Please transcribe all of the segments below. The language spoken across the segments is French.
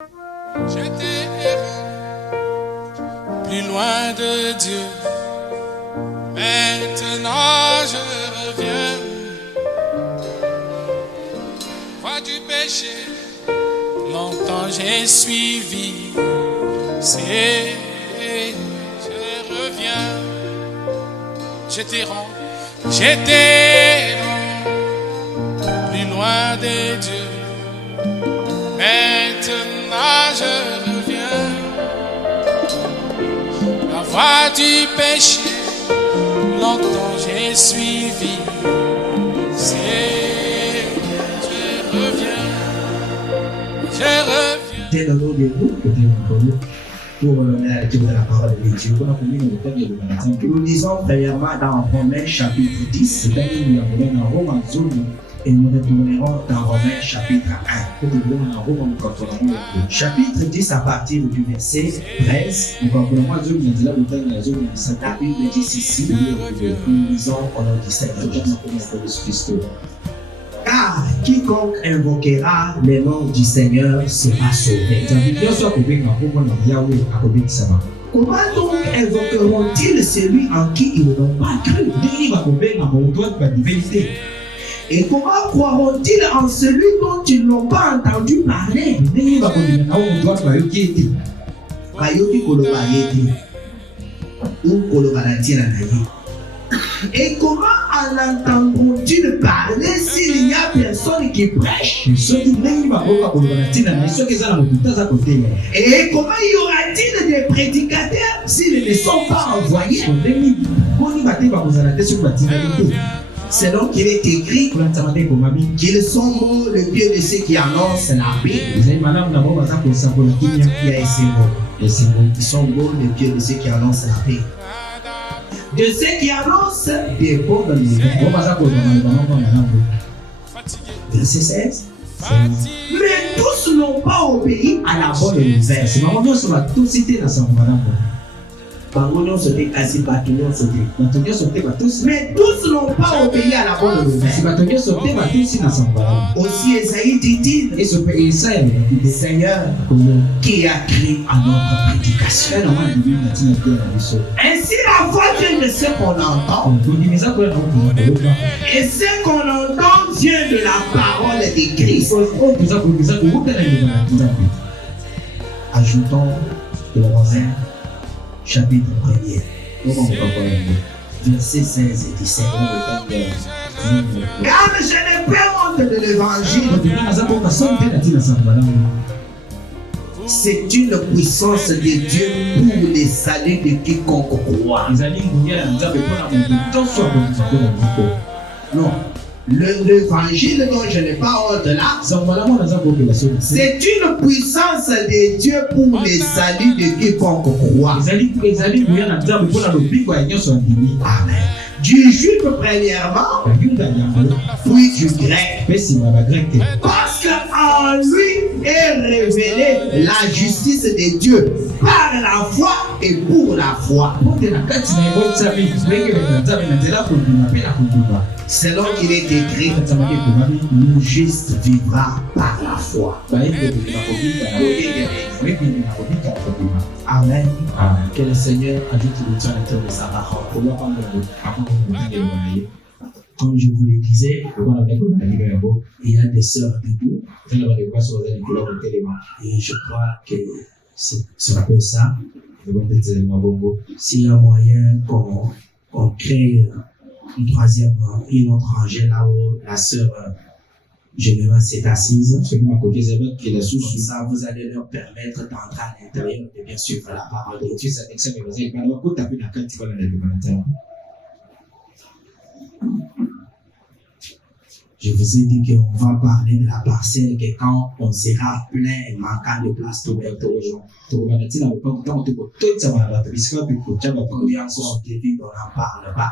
J'étais errant, plus loin de Dieu. Maintenant je reviens. Voie du péché, longtemps j'ai suivi. C'est, je reviens. J'étais errant, plus loin de Dieu. Maintenant je reviens. La voie du péché, longtemps j'ai suivi. C'est, je reviens. Dès le nom de vous, pour la lecture de la parole de Dieu, nous lisons premièrement dans Romains chapitre 10, dans Romains et nous retournerons dans Romains chapitre 1. Chapitre 10 à partir du verset 13. La Bible dit ceci, nous lisons au nom du Seigneur Jésus-Christ. Car quiconque invoquera le nom du Seigneur sera sauvé. Comment donc invoqueront-ils celui en qui ils n'ont pas cru? Et comment croiront-ils en celui dont ils n'ont pas entendu parler? Et comment en entendront-ils parler s'il n'y a personne qui prêche? Et comment y aura-t-il des prédicateurs s'ils ne sont pas envoyés? Selon qu'il est écrit qu'ils sont mots le pied de ceux qui annoncent la paix. Ils sont beaux le pied de ceux qui annoncent la paix. De ceux qui annoncent des bonnes nouvelles. Verset 16. Mais tous n'ont pas obéi à la bonne nouvelle. Mais tous n'ont pas obéi à la bonne nouvelle. Aussi Esaïe dit-il, Seigneur, qui a crié à notre prédication. Ainsi la voix vient de ce qu'on entend. Et ce qu'on entend vient de la parole de Christ. Ajoutons le Romains chapitre 1er, versets 16 et 17. Car je n'ai pas honte de l'évangile. C'est une puissance de Dieu pour le salut de quiconque croit. Non. L'évangile dont je n'ai pas honte là, c'est une puissance de Dieu pour le salut de quiconque croit. Amen. Du juif premièrement, puis du grec. Parce qu'en lui est révélée la justice de Dieu par la foi et pour la foi. Selon qu'il est écrit, le juste vivra par la foi. Amen. Que le Seigneur ajoute le temps de sa parole. Comme je vous le disais, il y a des sœurs debout. Et je crois que c'est un peu ça. S'il y a moyen qu'on crée une autre rangée là-haut, la sœur générale s'est assise. Comme ça, vous allez leur permettre d'entrer à l'intérieur et bien suivre la parole de Dieu. Je vous ai dit qu'on va parler de la parcelle que quand on sera plein et manquant de place pour mettre aux gens. Combien sont des vies, on n'en parle pas.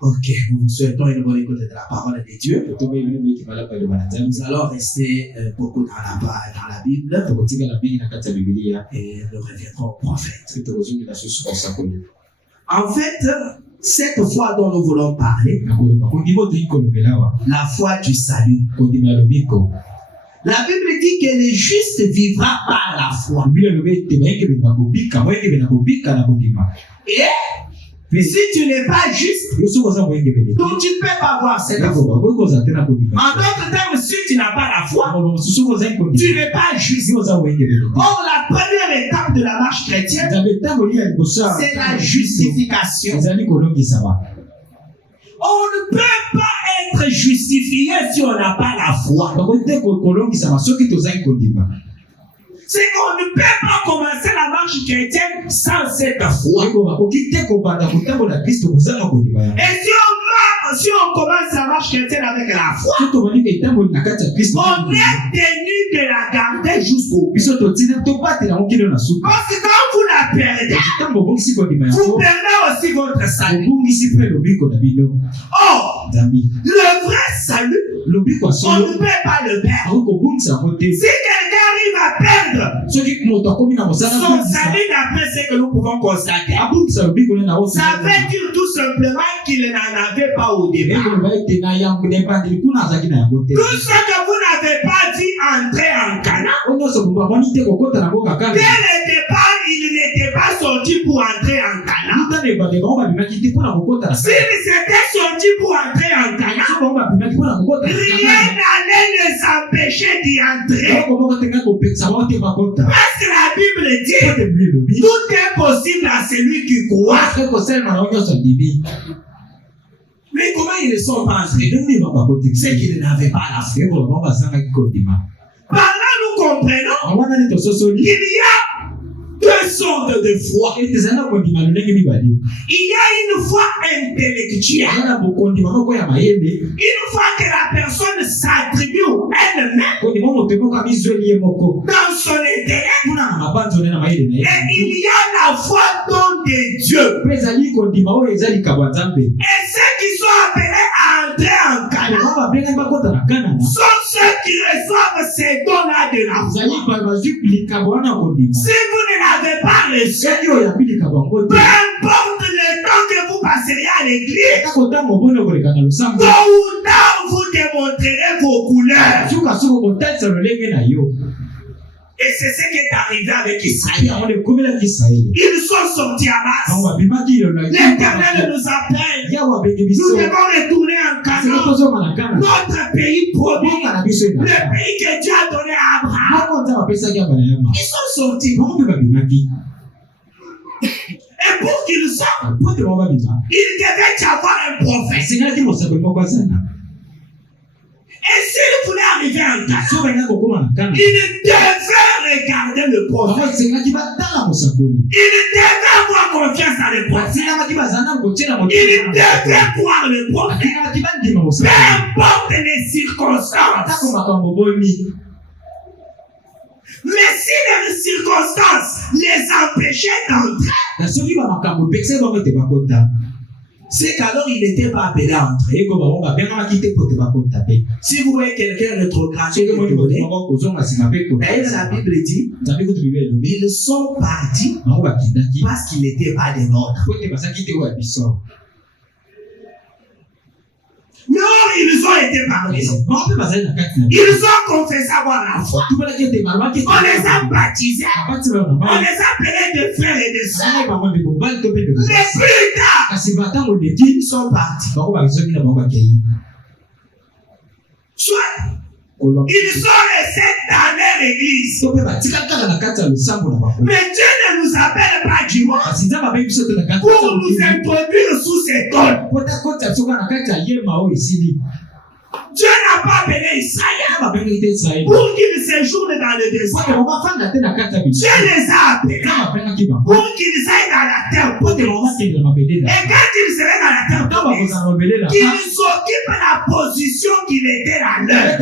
Ok, nous vous souhaitons une bonne écoute de la parole de Dieu. Nous allons rester beaucoup dans la Bible et nous reviendrons au prophète. En fait, cette foi dont nous voulons parler, la foi du salut, La Bible dit que le juste vivra par la foi. Et si tu n'es pas juste, tu ne peux pas voir cette foi. En d'autres termes, si tu n'as pas la foi, tu n'es pas juste. Or, la première étape de la marche chrétienne, c'est la justification. On ne peut pas être justifié si on n'a pas la foi. C'est qu'on ne peut pas commencer la marche chrétienne sans cette foi. Et si on commence la marche chrétienne avec la foi, on est tenu de la garder jusqu'au bout. Parce que quand vous la perdez, vous perdez aussi votre salut. Or, le vrai salut, on ne peut pas le perdre. Si quelqu'un arrive à perdre son salut d'après ce que nous pouvons constater, ça veut dire tout simplement qu'il n'en avait pas au départ. Tout ce que vous n'avez pas dit entrer en Canaan, dès le départ, il n'était pas sorti pour entrer en Canaan. S'il s'était sorti pour entrer en Canaan, rien n'allait les empêcher d'y entrer. Parce que la Bible dit, tout est possible à celui qui croit. Mais comment ils ne sont pas entrés? C'est qu'ils n'avaient pas la foi. Par là, nous comprenons qu'il y a deux sortes de foi. Il y a une foi intellectuelle. Une foi que la personne s'attribue elle-même dans son intellect. Et il y a la foi don de Dieu. Et ceux qui sont appelés à entrer en Canaan sont ceux qui reçoivent ces dons-là de la foi. Si vous ne l'avez pas reçu, peu importe le temps que vous passerez à l'église, tôt ou tard vous démontrerez vos couleurs. Et c'est ce qui est arrivé avec Israël. Ils sont sortis à masse. L'Éternel nous appelle. Nous devons retourner en Canaan, notre pays promis, le pays que Dieu a donné à Abraham. Ils sont sortis. Et pour qu'ils sortent, il devait y avoir un prophète. Et s'il voulait arriver en Canaan, il devait regarder le prophète. Il devait avoir confiance dans le prophète. Il devait voir le prophète. Peu importe les circonstances. Mais si les circonstances les empêchaient d'entrer, c'est qu'alors il n'était pas appelé à entrer. Si vous voyez quelqu'un rétrogradé, d'ailleurs la Bible dit, ils sont partis parce qu'ils n'étaient pas des nôtres. Mais ils ont été parlés. Ils ont confessé avoir la foi. On les a baptisés. On les a appelés de frères et de sœurs. Mais plus tard, ils sont partis. Soit ils sont restés dans leur église. Mais Dieu ne nous appelle pas dimanche pour nous introduire sous ses tôles. Dieu n'a pas appelé Israël pour qu'ils séjournent dans le désert. Dieu les a appelés pour qu'ils aillent dans la terre. Et quand ils seraient dans la terre, qu'ils occupent la position qu'il était la leur.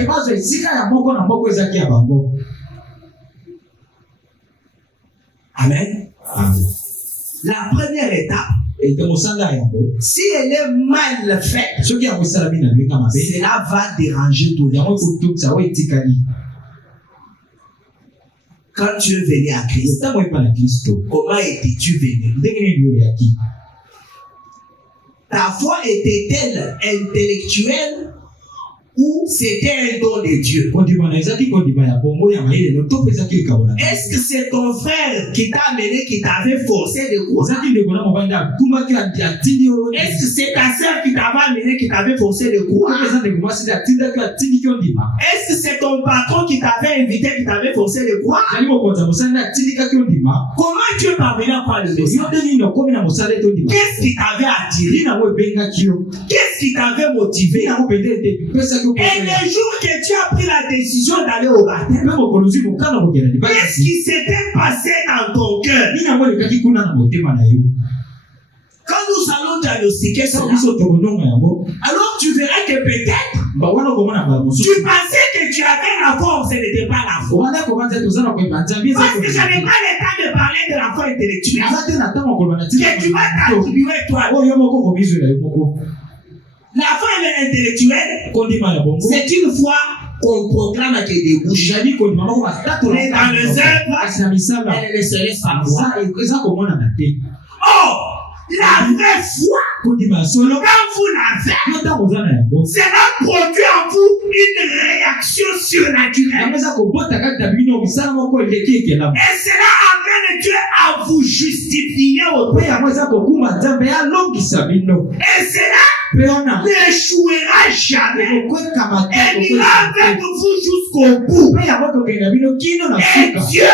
Amen. La première étape, si elle est mal faite, cela va déranger tout le monde. Quand tu es venu à Christ, comment étais-tu venu? Ta foi était-elle intellectuelle ou c'était un don de Dieu? Est-ce que c'est ton frère qui t'a amené, qui t'avait forcé de croire? Est-ce que c'est ta sœur qui t'avait amené, qui t'avait forcé de croire? Est-ce que c'est ton patron qui t'avait invité, qui t'avait forcé de croire? Comment tu es parvenu à croire le message? Qu'est-ce qui t'avait attiré? Qu'est-ce qui t'avait motivé? Et le jour que tu as pris la décision d'aller au baptême, qu'est-ce qui s'était passé dans ton cœur? Quand nous allons diagnostiquer ça, alors tu verras que peut-être tu pensais que tu avais la foi, ce n'était pas la foi. Parce que je n'ai pas le temps de parler de la foi intellectuelle. Que tu vas t'attribuer toi. La foi intellectuelle, c'est une foi qu'on proclame avec des bouches. Mais dans les œuvres, elle ne se laisse pas voir. Oh! La vraie foi, quand vous l'avez, cela produit en vous une réaction surnaturelle. Et cela amène Dieu à vous justifier au Père. Et cela n'échouera jamais. Elle ira avec vous jusqu'au bout. Et Dieu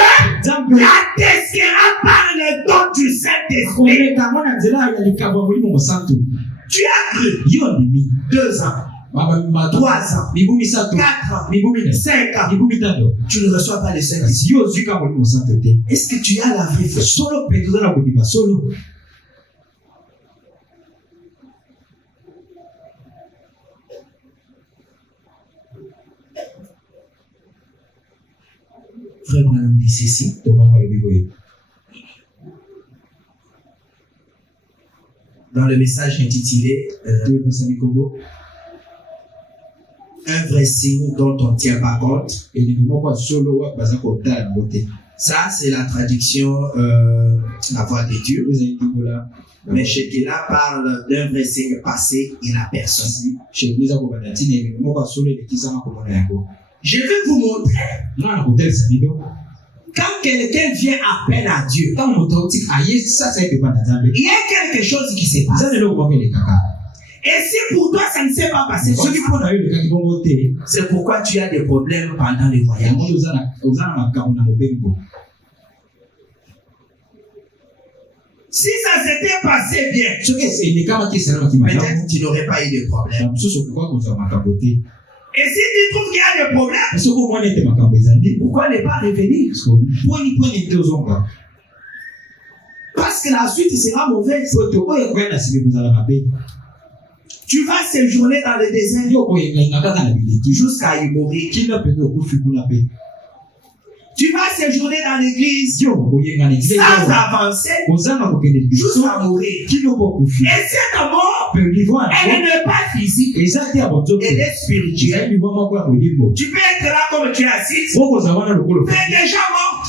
l'attestera par le don du Saint-Esprit. Tu as cru 2 ans, 3 ans, 4 ans, 5 ans. Tu ne reçois pas les Saint-Esprit. Est-ce que tu as la vraie foi? Frère Branham dit ceci. Dans le message intitulé un vrai signe dont on ne tient pas compte. Ça, c'est la traduction La Voix de Dieu. Mais Shekela parle d'un vrai signe passé et la personne. Je vais vous montrer. Quand quelqu'un vient à peine à Dieu, il y a quelque chose qui se passe. Et si pour toi ça ne s'est pas passé, c'est pourquoi tu as des problèmes pendant les voyages. Si ça s'était passé bien, peut-être tu n'aurais pas eu de problème. Et si tu trouves qu'il y a des problèmes, pourquoi ne pas revenir? Parce que la suite sera mauvaise. Tu vas séjourner dans le désert jusqu'à y mourir. Tu vas séjourner dans l'église sans avancer jusqu'à mourir. Et cette mort, elle n'est pas physique, elle est spirituelle. Tu peux être là comme tu es assis, mais déjà mort.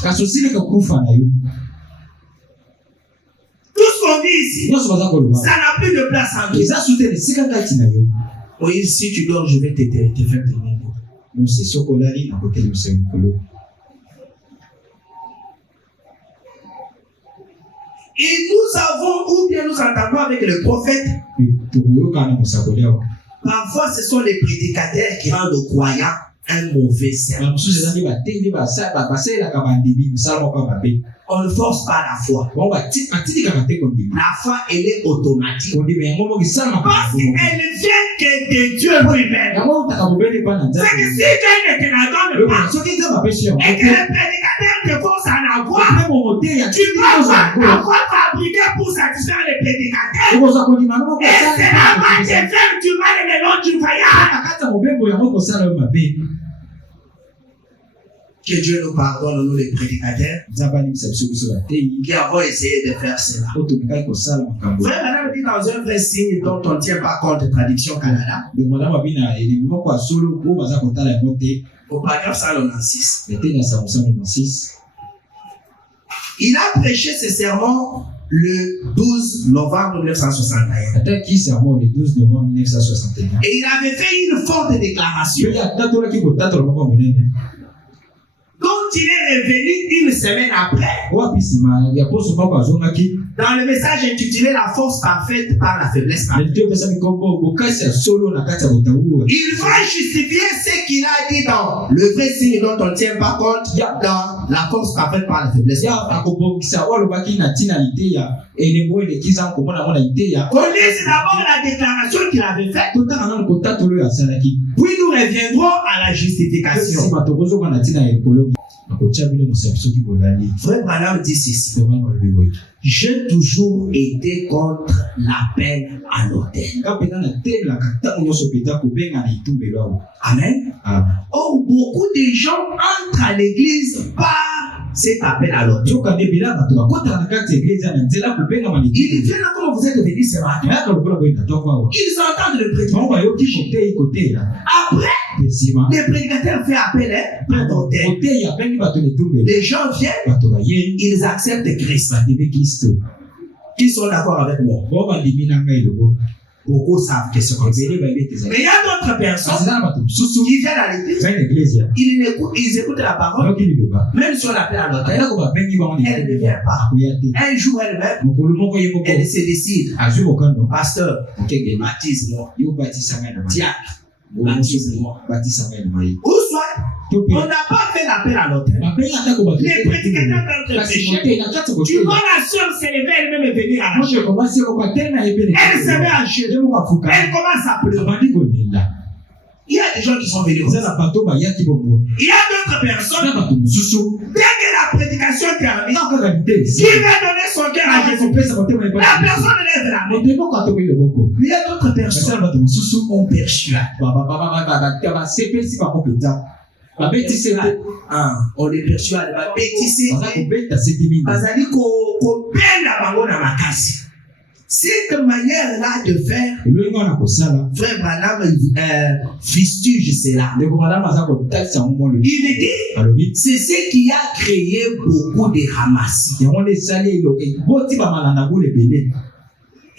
Tout ce qu'on dit ici, ça n'a plus de place en toi. Oui, si tu dors, je vais te faire tenir. Et nous avons, ou bien nous entendons avec le prophète, parfois ce sont les prédicateurs qui rendent aux croyants un mauvais service. On ne force pas la foi. La foi, elle est automatique. Parce qu'elle vient que de Dieu lui-même. C'est que si Dieu ne te la donne pas, et que le prédicateur te force à la voir, tu dois avoir fabriqué pour satisfaire le prédicateur. Et cela va te faire du mal le long du voyage. Que Dieu nous pardonne, nous les prédicateurs, qui avons essayé de faire cela. Frère Madame dit dans un vrai signe dont on ne tient pas compte de traduction Canada, au paragraphe 196, il a prêché ce sermon le 12 novembre 1961. Atakisa mo le 12 novembre 1961. Et il avait fait une forte déclaration Ya tatola ki botatolo moko monene. dont il est revenu une semaine après Wapi sima ya poso moko azongaki. dans le message intitulé La force parfaite par la faiblesse parfaite. Ndio pesa mikombo bokasi ya solo na kati ya botawu. Il va justifier ce qu'il a dit dans le vrai signe dont on ne tient pas compte dans la force parfaite par la faiblesse. Ya akobokisa walobaki na tina liteya elembo elekiza komona mona liteya. On lise d'abord la déclaration qu'il avait faite, Totanga na kotatolo ya salaki. puis nous reviendrons à la justification. Sima tokozo kwa na tina ekologi. Akocha bile musabiso ki bolali. Frère Branham dit ceci: Tobana lobi. j'ai toujours été contre l'appel à l'autel. Kapena na tela kata nyoso peta kobenga na itumbelo. Amen. Or, beaucoup de gens entrent à l'église par cet appel à l'autel. Yoka debila bato bakota na kati ya iglesia na nzela kobenga mani. Ils viennent comme vous êtes venus ce matin. Ya ko lokola boyita tokwa. Ils entendent le prédicateur. Mwa yo ki kote ya. Après, Pesima. le prédicateur fait appel à l'autel. Kote ya bengi bato le tumbelo. Les gens viennent, Bato ba ye ils acceptent Christ. batebe Kristo. Qui sont d'accord avec moi? Bo ba dimina ngai lobo. Beaucoup savent que c'est comme ça. Ebele ba ile teza. Mais il y a d'autres personnes Asina bato susu qui viennent à l'église, ba iglesia. ils écoutent la parole, Yoki liloba. même si on l'appelle à l'autel, Kaya ko ba bengi ba ngoni. elle ne vient pas. Kuyate. Un jour elle-même, Mokolo moko ye moko. elle se décide: Azu mokando. pasteur, Okege baptise-moi, yo batisa ngai na mai. diacre, Baptise-moi. Batisa ngai na mai. ou soit Tope. on n'a pas fait l'appel à l'autel. Ba bengi ata ko ba. Les prédicateurs dans le Kasi péché, kote na kati ko. tu vois la sœur s'élever elle-même et venir à la Moi chair. je commence ko ba tena ebele. Elle se met à chier. Je mo ka fuka. Elle commence à pleurer. Bandi ko linda. Il y a des gens qui sont venus. Eza na bato ba yaki bongo. Il y a d'autres personnes, Na bato mususu. dès que la prédication termine, Na ka lite. qui va donner son cœur à Jésus, Pesa motema la eba. personne lève la main. Motema ka to ko yoboko. Il y a d'autres Eza personnes na bato mususu. on persuade. Ba sepesi ba kopeta. Ba beti sete. On les persuade. Bêtise. Baza kobeta sete mingi. Bazali kopenda bango na makasi. Cette manière-là de faire, Elongo na kosala. frère Branham fustige cela. Ndeko madame aza kotalisa ngo le. Il dit, Alobi. c'est ce qui a créé beaucoup de ramassis. Yango le sali elo. Boti ba malanda bule bele.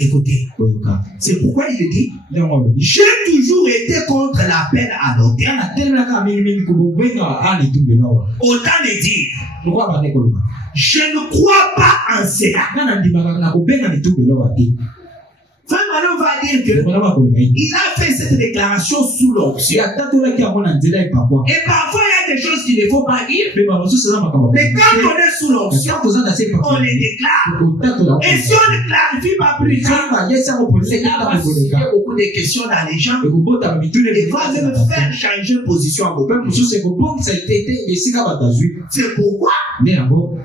Écoutez, Oyoka. c'est pourquoi il dit, Ndeko alobi. j'ai toujours été contre l'appel à l'autel. Yana telema ka mingi ko benga ani tumbelo. Autant le dire, Pourquoi ba neko loba? je ne crois pas en cela. Kana ndimaka na kobenga ni tumbelo ati. Frère Branham va dire que Ndeko na ko lobi. il a fait cette déclaration sous l'onction. Ya tatola ki amona nzela ipakwa. Et parfois, il y a des choses qu'il ne faut pas dire. Pe ba mosusu za makaba. Mais quand on est sous l'onction, Quand oza na se on pakwa. les déclare. Tatola. Et si on ne clarifie pas plus tard, Samba yesa ko polisi cela ta va ko susciter boleka. beaucoup de questions dans les gens. Ekobota mitune Et va même faire changer de position à beaucoup. Pe mosusu ekobongisa etete esika batazwi. C'est pourquoi Nde yango.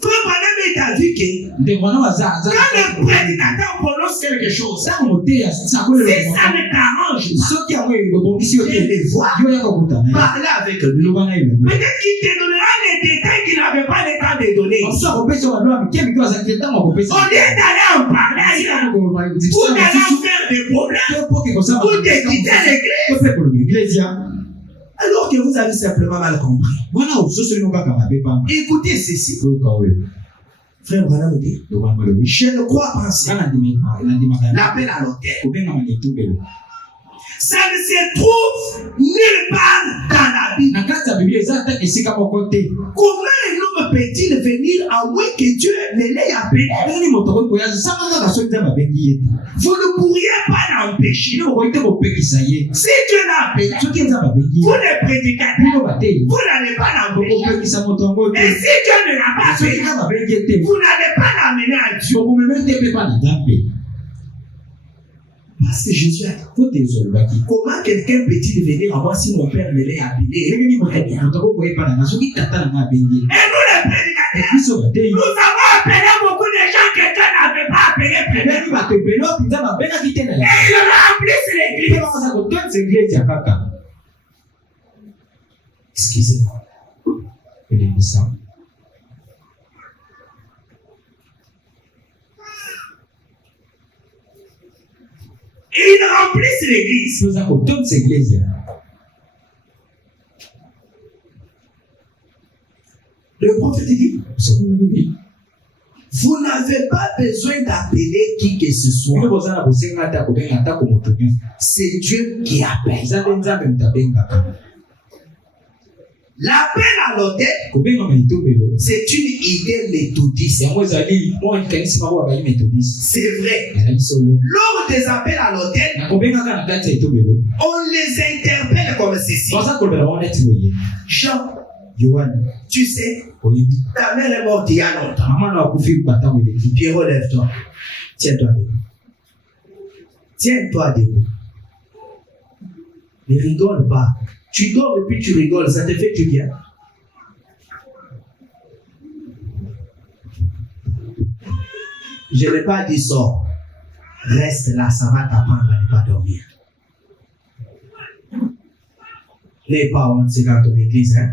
Frère Branham a vu que Ndeko wana baza quand le prédicateur prononce quelque chose, sango moteya sakole si ça ne t'arrange pas, soki yango ekobongisi yo viens te les voir, yo ya kokutana ye parler avec lui. liloba na ye Peut-être qu'il te donnera les détails qu'il n'avait pas le temps de donner. mosusu akopesa bano ya mike mike azalaki ntango Au akopesa lieu d'aller en parler ailleurs, ou d'aller en faire des problèmes, ou de quitter l'église, eglezia alors que vous avez simplement mal compris. wana osusu lino kaka mabe pamba Écoutez ceci. oyoka oyo Frère Branham dit, loba malobi je ne crois pas en ça. nga nandimaka L'appel à l'autel. kobengama na etumbelo Ça ne se trouve nulle part dans la Bible. na kati ya biblia eza ata esika moko te Comment un homme peut-il venir à moins que Dieu ne l'ait appelé? ndenge nini moto okoki koya sanga kaka soki nzambe abengi ye te Vous ne pourriez pas l'empêcher. bino okoki te kopekisa ye Si Dieu l'a appelé, soki nzambe abengi vous ye les prédicateurs, bino bateli vous n'allez pas l'empêcher. okopekisa moto yango Et te si Dieu ne l'a pas soki fait, nzambe abengi ye te vous n'allez pas l'amener à Dieu. okomeme te mpe mpa na nzambe Parce que Jésus a dit, po te ezolobaki comment quelqu'un peut-il venir à moi si mon père ne l'ait appelé? ndenge nini moto akokoyebana na soki tata na nga abengi ye Et nous les prédicateurs, biso bateli nous avons appelé beaucoup de gens que Dieu n'avait pas appelé premièrement. ebeni bato ebele oyo mpenza babengaki te na Et ye ils remplissent mpe l'église. bakoza kotonisa eglise ya kaka Excusez-moi. elembisa Ils remplissent l'église. toza kotonisa eglise Le prophète dit, sokolobi Vous n'avez pas besoin d'appeler qui que ce soit. C'est Dieu qui appelle. L'appel à l'hôtel, c'est une idée méthodiste. C'est vrai. Lors des appels à l'hôtel, on les interpelle comme ceci. Jean, tu sais, ta mère est morte il y a longtemps. Pierrot, lève-toi. Tiens-toi debout. Tiens-toi debout. Ne rigole pas. Tu dors et puis tu rigoles, ça te fait du bien. Je n'ai pas dit sors. Reste là, ça va t'apprendre à ne pas dormir. N'aie pas honte, c'est dans ton église, hein.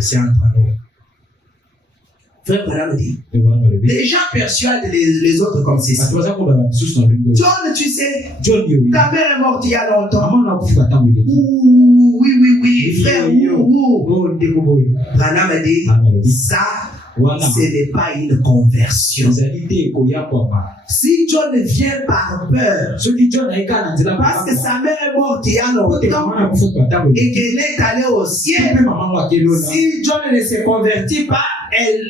C'est entre nous. Frère Branham dit, les gens persuadent les autres comme ceci. John, tu sais, ta mère est morte il y a longtemps. Oui, frère. Branham dit, ça, ce n'est pas une conversion. Si John vient par peur, parce que sa mère est morte il y a longtemps et qu'elle est allée au ciel, si John ne se convertit pas,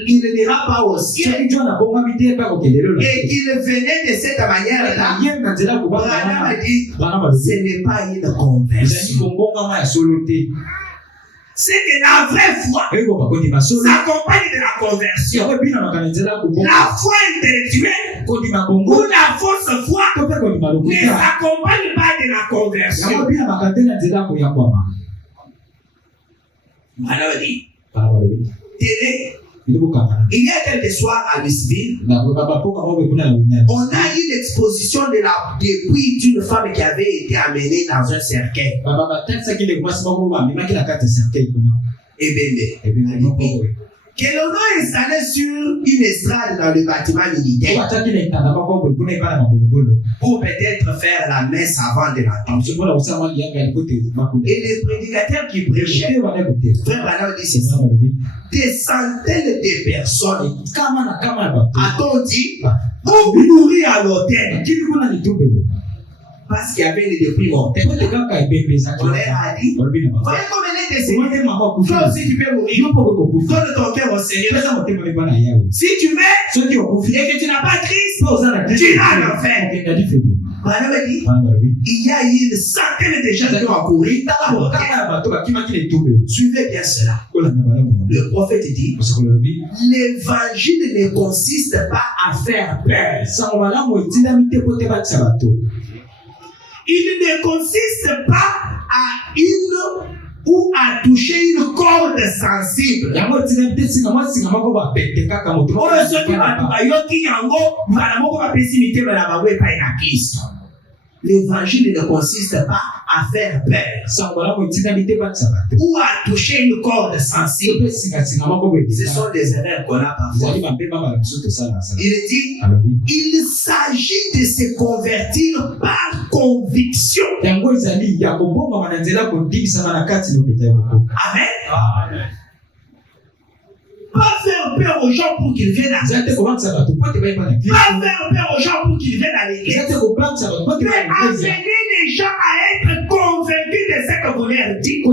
il n'ira pas au ciel. Et qu'il venait de cette manière-là, Branham dit, ce n'est pas une conversion. C'est que la vraie foi s'accompagne de la conversion. La foi intellectuelle ou la fausse foi ne s'accompagne pas de la conversion. Madame dit, télé. Il y a quelques soirs à Louisville, on a eu l'exposition depuis d'une femme qui avait été amenée dans un cercueil. Et bébé. Que l'on a installé sur une estrade dans le bâtiment militaire pour peut-être faire la messe avant de la tombe. Et les prédicateurs qui prêchaient, frère Branham dit ceci, des centaines de personnes, a-t-on dit, ont mouru à l'hôtel. Parce qu'il y avait des débris mortels. On leur a dit, voyez comme elle est décédée. Toi aussi tu peux mourir. Donne ton cœur au Seigneur. Si tu meurs et que tu n'as pas Christ, tu n'as rien fait. Madame dit, il y a une centaine de gens qui ont accouru. Suivez bien cela. Le prophète dit, l'évangile ne consiste pas à faire peur. Il ne consiste pas à ou à toucher une corde sensible. L'évangile ne consiste pas à faire peur ou à toucher une corde sensible. Ce sont des erreurs qu'on a parfois. Il dit, il s'agit de se convertir par conviction. Amen. Pas faire peur aux gens pour qu'ils viennent à l'église. Pas faire peur aux gens pour qu'ils viennent à l'église. Mais amener les gens à être convaincus de ce que vous leur dites.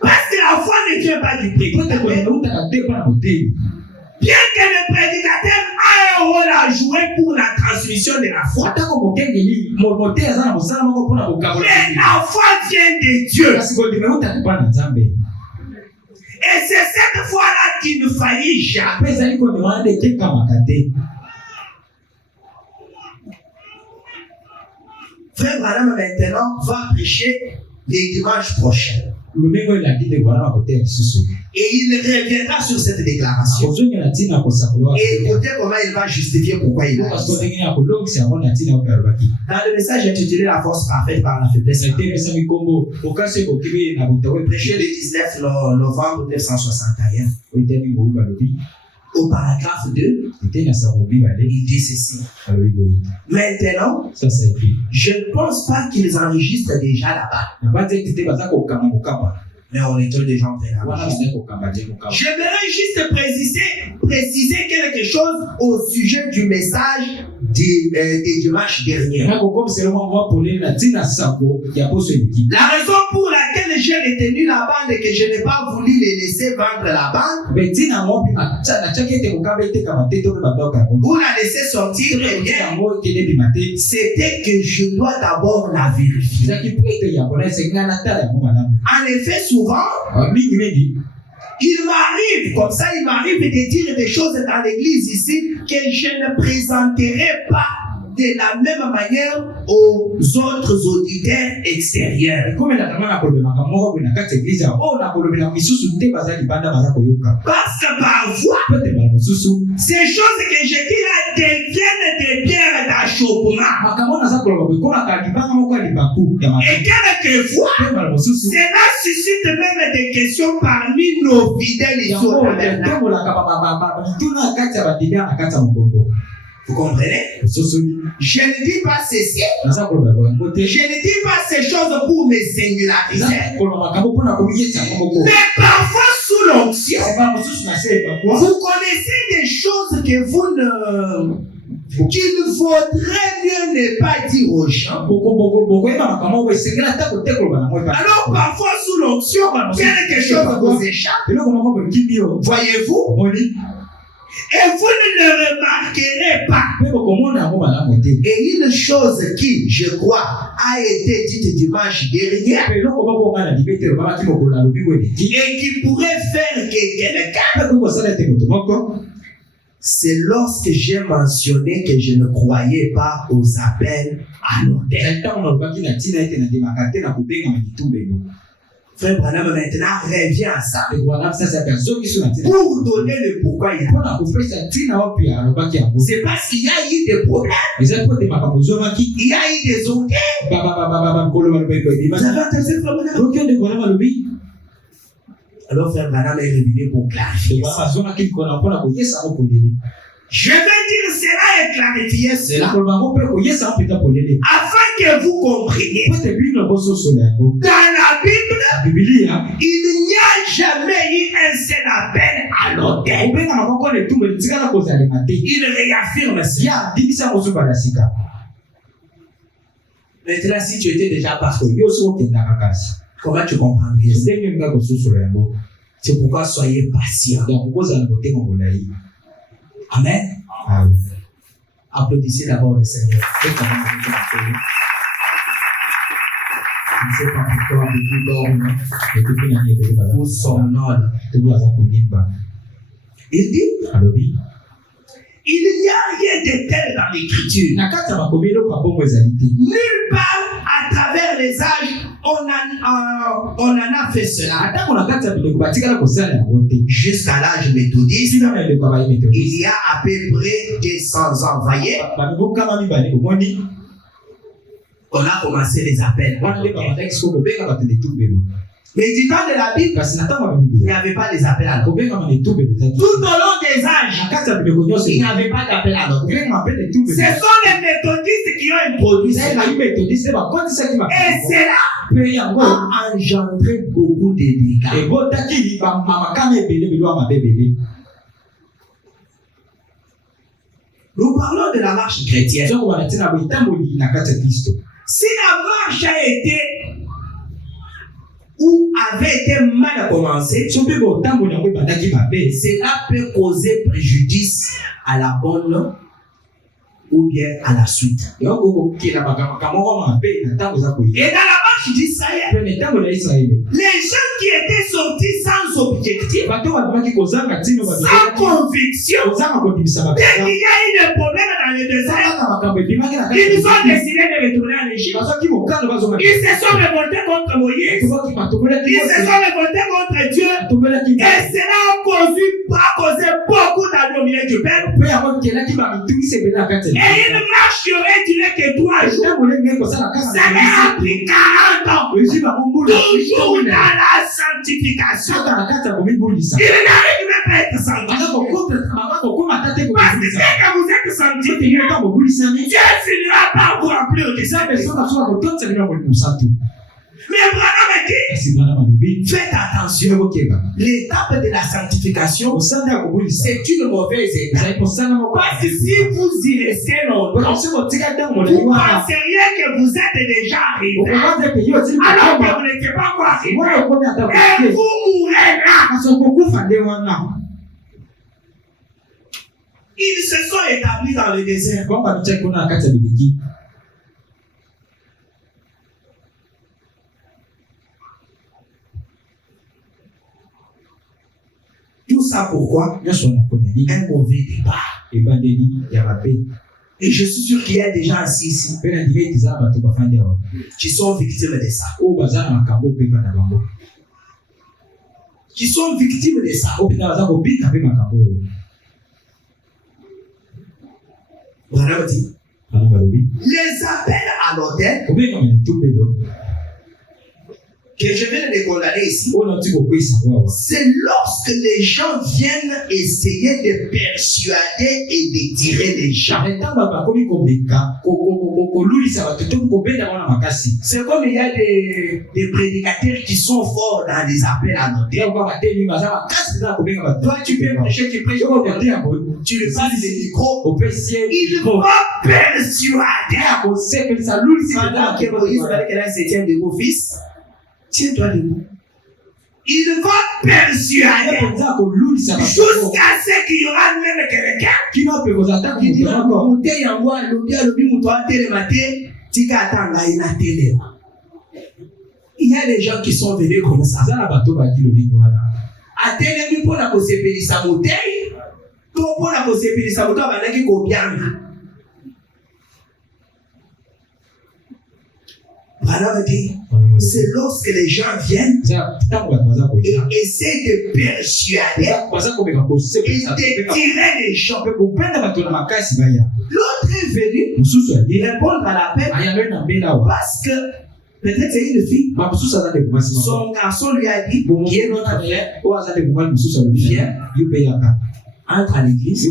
Parce que la foi ne vient pas du prédicateur. Bien que le prédicateur a un rôle à jouer pour la transmission de la foi. Mais la foi vient de Dieu. Et c'est cette foi-là qui ne faillit jamais. Frère Branham maintenant va prêcher les dimanches prochains. Et il reviendra sur cette déclaration. Et écoutez comment il va justifier pourquoi il a dit ça. Dans le message intitulé La force parfaite par la faiblesse, prêché le 19 novembre 1961. Au paragraphe 2, il dit ceci. Maintenant, je ne pense pas qu'ils enregistrent déjà là-bas. Mais on est déjà en train d'avancer. J'aimerais juste préciser quelque chose au sujet du message des dimanches derniers. La raison pour laquelle j'ai retenu la bande et que je n'ai pas voulu les laisser vendre la bande, ou la laisser sortir, c'était que je dois d'abord la vérifier. En effet, souvent, il m'arrive comme ça, il m'arrive de dire des choses dans l'église ici que je ne présenterai pas de la même manière aux autres auditeurs extérieurs. Parce que parfois, ces choses que je dis là deviennent des pierres d'achoppement. Et quelquefois, cela suscite même des questions parmi nos fidèles ici au tabernacle. Vous comprenez? Je ne dis pas ceci. Je ne dis pas ces choses pour me singulariser. Mais parfois, sous l'onction, vous connaissez des choses qu'il vaudrait mieux ne pas dire aux gens. Alors, parfois, sous l'onction, quelque chose vous échappe. Voyez-vous? Et vous ne le remarquerez pas. Et une chose qui, je crois, a été dite dimanche dernier et qui pourrait faire que quelqu'un, c'est lorsque j'ai mentionné que je ne croyais pas aux appels à l'autel. Frère Branham maintenant revient à ça pour donner le pourquoi il y a. C'est parce qu'il y a eu des problèmes. Il y a eu des auteurs. Vous avez entendu Frère Branham? Alors Frère Branham est revenu pour clarifier ça. Je vais dire cela et clarifier cela afin que vous compreniez. Dans la Bible, il n'y a jamais eu un seul appel à l'autel. Il réaffirme cela. Maintenant, si tu étais déjà pasteur, comment tu comprendrais? C'est pourquoi soyez patient. Amen. Amen. Applaudissez d'abord le Seigneur. Je ne sais pas pourquoi vous somnolez. Il dit, il n'y a rien de tel dans l'écriture. Nulle part à travers les âges, on en a fait cela. Jusqu'à l'âge méthodiste, il y a à peu près 200 ans. Voyez, on a commencé les appels. Mais du temps de la Bible, il n'y avait pas les appels à l'autel. Tout au long des âges, il n'y avait pas d'appel à l'autel. Ce sont les méthodistes qui ont introduit cela. Et cela a engendré beaucoup de dégâts. Nous parlons de la marche chrétienne. Si la marche a été ou avait été mal commencé, cela peut causer préjudice à la bonne ou bien à la suite. Et dans la marche d'Israël, les gens qui étaient sortis sans objectif, sans conviction, dès qu'il y a eu des problèmes dans le désert, ils ont décidé de retourner en Égypte. Ils se sont révoltés contre Moïse. Ils se sont révoltés contre Dieu. Et cela a causé beaucoup d'années au milieu du peuple. Et une marche qui aurait duré que 3 jours, ça a pris 40 ans. Toujours dans la sanctification. Il n'arrive même pas à être sanctifié. Parce que dès que vous êtes sanctifié, Dieu finira par vous remplir de ça. Mais Branham dit, faites attention. L'étape de la sanctification, c'est une mauvaise étape. Parce que si vous y restez longtemps, vous penseriez que vous êtes déjà arrivé. Alors que vous n'étiez pas encore arrivé. Et vous mourrez là. Ils se sont établis dans le désert. Tout ça pourquoi? Un mauvais départ. Et je suis sûr qu'il y a des gens assis ici qui sont victimes de ça. Qui sont victimes de ça. Voilà, dit. Les appels à l'hôtel que je viens de condamner ici, c'est lorsque les gens viennent essayer de persuader et de tirer les gens. C'est comme il y a des prédicateurs qui sont forts dans les appels à l'hôtel. Toi, tu peux prêcher, tu prêches, tu le passes les micros, il va persuader. Pendant que Moïse fallait qu'elle se tienne debout, fils. Tiens-toi debout. Il va persuader jusqu'à ce qu'il y aura même quelqu'un qui dira il y a des gens qui sont venus comme ça. Atelemi pour la possibilité sa bouteille, pour la possibilité sa bouteille, on a qui combien. Voilà, c'est lorsque les gens viennent et essaient de persuader et de tirer les gens. L'autre est venu répondre à l'appel parce que peut-être c'est une fille. Son garçon lui a dit qui est notre frère, viens, entre à l'église,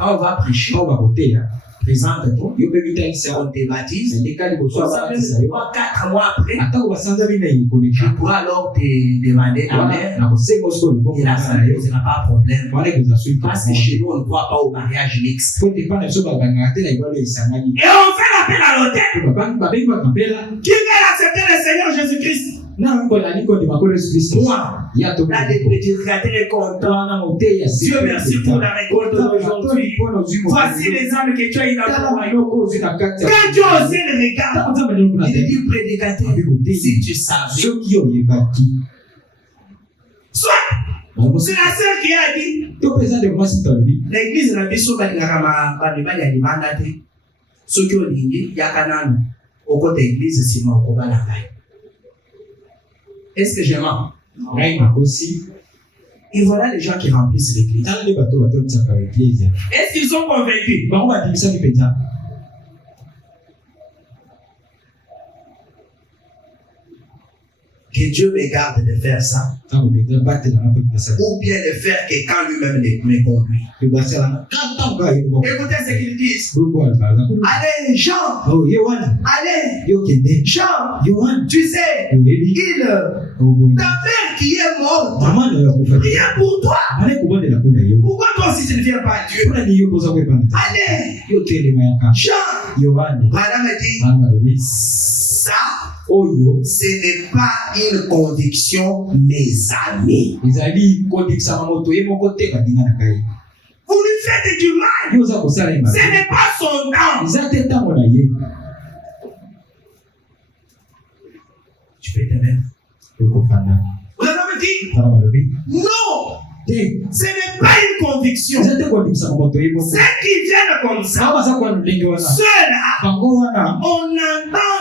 on va prêcher. Présente-toi, on te baptise, 4 mois après, je pourrai alors te demander la mère, et la santé, ce n'est pas de problème, parce que chez nous, on ne croit pas au mariage mixte. Et on fait l'appel à l'hôtel. Qui veut accepter le Seigneur Jésus-Christ? Moi, là, les prédicateurs est content. Dieu merci pour la récolte d'aujourd'hui. Voici les âmes que tu as inaugurées. Quand tu as osé le regard, il dit prédicateur, si tu savais. Soit, c'est la sœur qui a dit, l'église n'a pas sauvé la demande. Ceux qui ont dit, il y a Canaan, au côté de l'église, c'est mon combat là. Est-ce que je mens? Aussi. Et voilà les gens qui remplissent l'église. Est-ce qu'ils sont convaincus? Que Dieu me garde de faire ça. Ou bien de faire que quand lui-même me conduit. Écoutez ce qu'ils disent. Allez, Jean. Allez, Jean. Tu sais, ta mère qui est morte, rien pour toi. Pourquoi toi aussi tu ne viens pas à Dieu? Allez, Jean. Voilà me dit, ça, ce n'est pas une conviction, mes amis. Vous lui faites du mal. Ce n'est pas son temps. Tu peux te mettre. Vous avez dit non. Ce n'est pas une conviction. Ceux qui viennent comme ça, ceux-là, on entend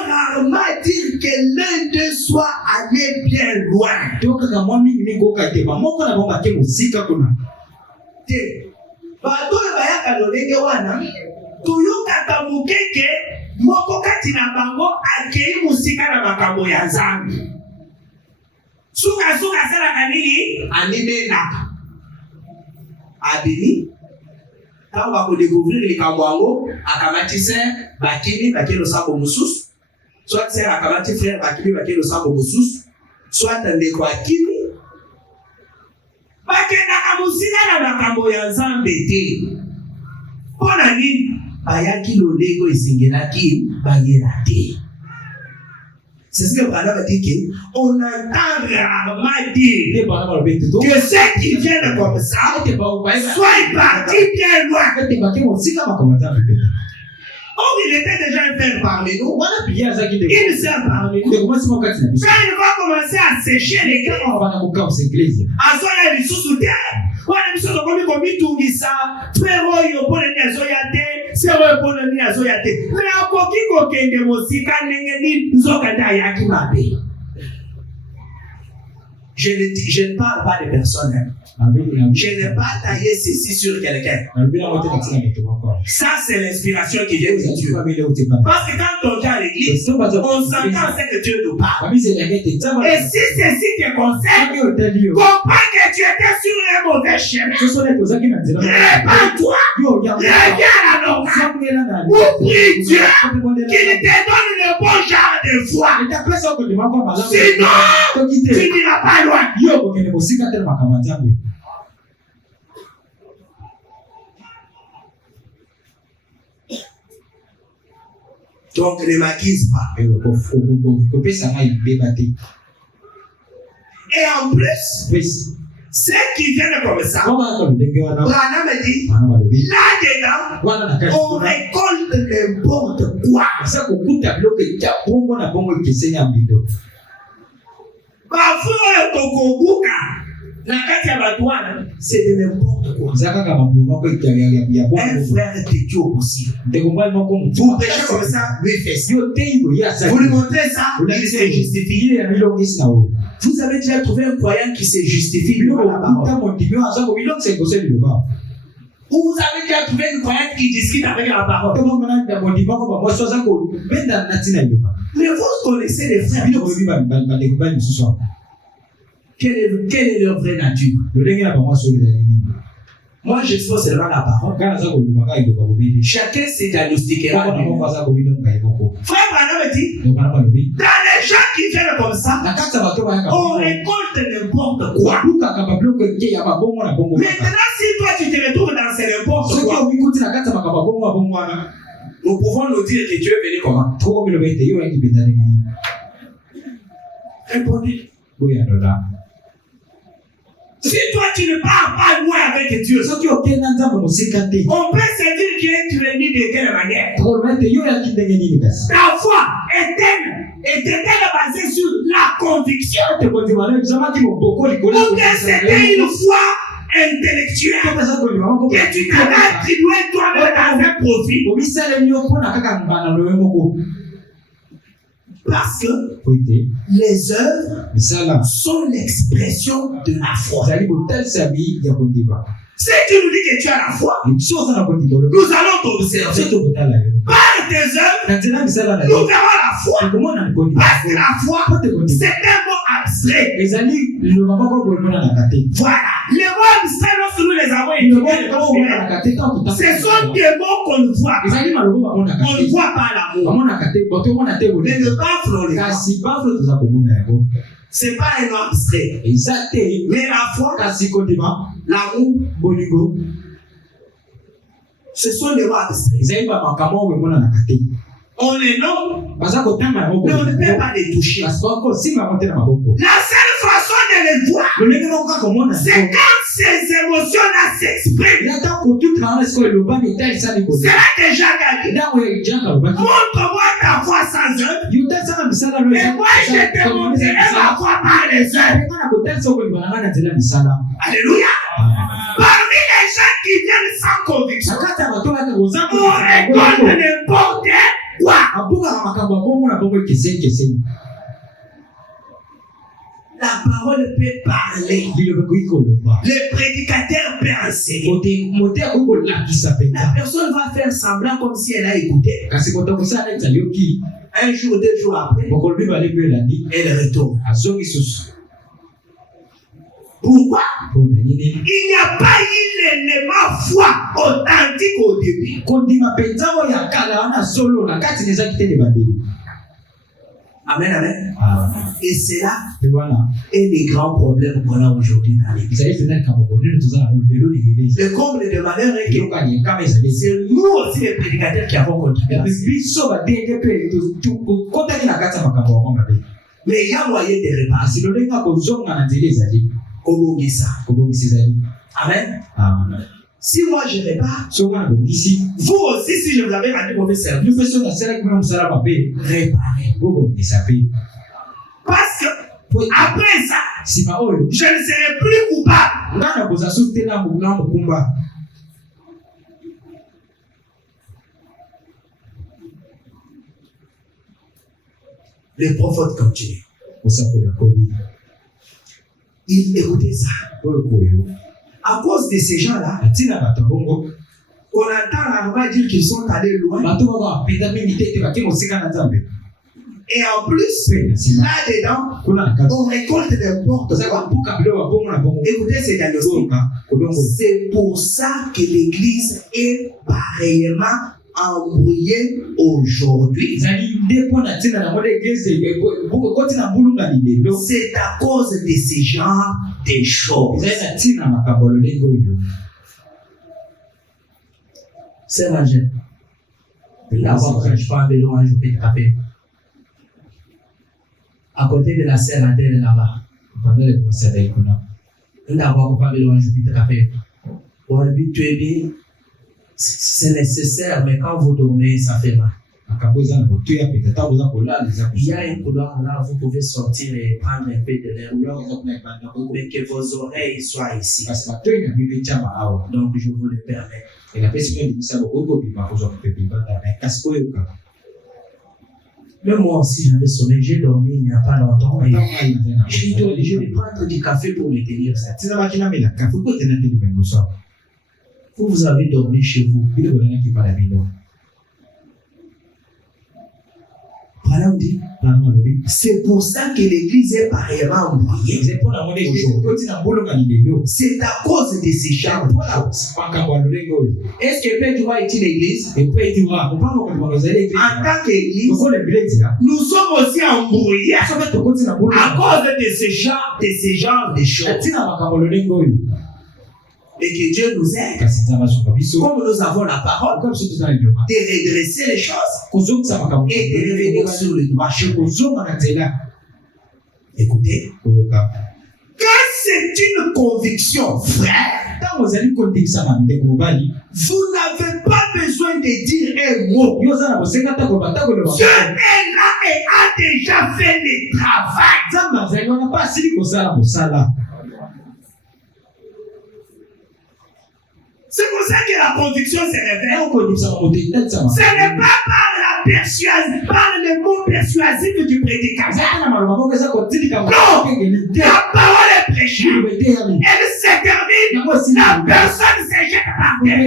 rarement dire que l'un d'eux soit allé bien loin. Toyokaka mukeke moko kati na bango akei musika na makambo ya nzambe. Suka salaka nini? Animenaka. Abini quand on va découvrir les kamwango akamatise bakini bakelo sabo mususu soit c'est la camarade frère Bakili Bakili Osambo Bosus, soit ndeko Akili. Bakenda kamusika na makambo ya Nzambe te. Pona nini? Bayaki lolego esengelaki bayera te. C'est ce que Branham dit qu'on entend rarement dire que ceux qui viennent comme ça soient partis bien loin. Oh, il était déjà un père parmi nous. Une sœur parmi nous. Quand il va commencer à sécher l'église, à son avis, sous terre, on a mis sur le commis comme il tourne ça. Frère, il faut les azoyate. C'est vrai pour les azoyate. Mais à quoi qui coquin de musique, quand il y a Zokata Yaki Mabe. Je ne parle pas de personnes. Je n'ai pas taillé ceci sur quelqu'un. Ça, c'est l'inspiration qui vient de Dieu. Parce que quand on vient à l'église, on s'entend ce que Dieu nous parle. Et si ceci te concerne, comprends que tu étais sur un mauvais chemin. Répare-toi. Reviens à la normale. Oublie Dieu qu'il te donne le bon genre de foi. Sinon, tu n'iras pas loin. Donc ne m'accuse pas. Et en plus, ceux qui viennent comme ça, Branham dit, là-dedans, on récolte n'importe quoi. C'est de n'importe quoi. Un frère de Dieu aussi. Vous prêchez comme ça, lui fait ça. Vous lui montrez ça, il se justifie. Vous avez déjà trouvé un croyant qui se justifie devant la parole. Ou vous avez déjà trouvé une croyante qui discute avec la parole. Mais vous connaissez les frères. Quelle est leur vraie nature? Moi, j'expose seulement la parole. Chacun s'est diagnostiquera. Frère Branham dit, dans les gens qui viennent comme ça, on récolte n'importe quoi. Maintenant, si toi tu te retrouves dans ces n'importe quoi, nous pouvons nous dire que Dieu est venu comment? Répondez. Si toi tu ne pars pas loin avec Dieu, on peut se dire que tu es né de quelle manière? Ta foi est-elle basée sur la conviction? Ou bien c'était une foi intellectuelle que tu t'avais attribué toi-même dans un profit? Parce que les œuvres sont l'expression de la foi. Si tu nous dis que tu as la foi, nous allons t'observer. Par tes œuvres, nous verrons la foi. Parce que la foi, c'est un mot abstrait. Voilà. Les mots abstraits, lorsque nous les avons étudiés, ce sont des mots qu'on ne voit pas. On ne voit pas l'amour. Mais ne pas frôler. C'est pas un nom abstrait. Mais la foi, l'amour, ce sont des mots abstraits. On les nomme, mais on ne peut pas les toucher. La seule façon de les voir, c'est quand ces émotions-là s'expriment. C'est là que Jacques a dit, montre-moi ta foi sans œuvre, et moi je te montrerai ma foi par les œuvres. Alléluia. Parmi les gens qui viennent sans conviction, on récolte n'importe quoi. La parole peut parler. Le prédicateur peut enseigner. La personne va faire semblant comme si elle a écouté. Un jour, 2 jours après, elle retourne. Pourquoi? Il n'y a pas eu l'élément foi authentique au début. Amen, amen. Ah. Et c'est là Et voilà. un des grands problèmes qu'on a aujourd'hui dans l'église. Vous savez, c'est là qu'on peut tout ça. Le comble de malheur est que c'est nous aussi les prédicateurs qui avons contribué. Mais il y a moyen de réparer. Amen. Si moi je répare, vous aussi, si je vous avais rendu mauvais service, réparez. Parce que après ça, je ne serai plus coupable. Le prophète continue. Il écoutait ça. À cause de ces gens-là, on entend rarement dire qu'ils sont allés loin. Et en plus, là-dedans, on récolte n'importe quoi. Écoutez ces diagnostics. C'est pour ça que l'église est pareillement embrouillée aujourd'hui. C'est à cause de ces genres de choses. C'est Angèle. Là-bas, quand je parle de l'eau, je peux te taper. À côté de la sœur Adèle là-bas. Là-bas, on parle de l'eau, je peux te taper. Pour habituer, c'est nécessaire, mais quand vous dormez, ça fait mal. Il y a un couloir là, vous pouvez sortir et prendre un peu de l'air, mais que vos oreilles soient ici. Donc, je vous le permets. Même moi aussi, j'avais sommeil, j'ai dormi il n'y a pas longtemps. Et j'ai dit, je vais prendre du café pour me tenir ça. Vous avez dormi chez vous. C'est pour ça que l'église est pareillement embrouillée. C'est à cause de ces gens. Est-ce que Pédroit est une église? En tant qu'église, nous sommes aussi embrouillés à cause de ces genres de choses. Et que Dieu nous aide, comme nous avons la parole, de redresser les choses et de revenir sur le droit chemin. Écoutez, quand c'est une conviction, frère, vous n'avez pas besoin de dire un mot. Dieu est là et a déjà fait le travail. C'est pour ça que la conviction se révèle. Ce n'est pas par la persuasion, par le mot persuasif du prédicateur. Non, la parole est prêchée. Elle se termine. La personne se jette par terre.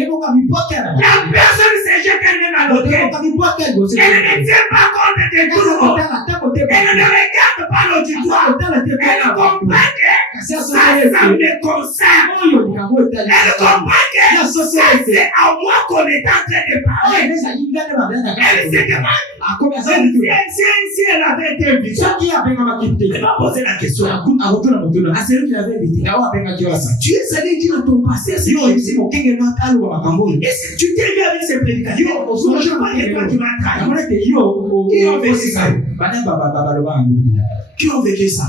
La personne se jette elle-même à l'autre. Elle ne tient pas compte de tout le monde. Elle ne regarde pas l'auditoire. Elle comprend que ça me concerne. Elle comprend que c'est à moi qu'on est en train de parler. Elle se demande si elle avait été invitée. Elle va poser la question à celui qui l'avait invité. Tu es allé dire à ton passé, est-ce que tu t'es vu avec ces prédicateurs? Je crois que toi tu m'as trahi. Qui ont vécu ça? Qui ont vécu ça?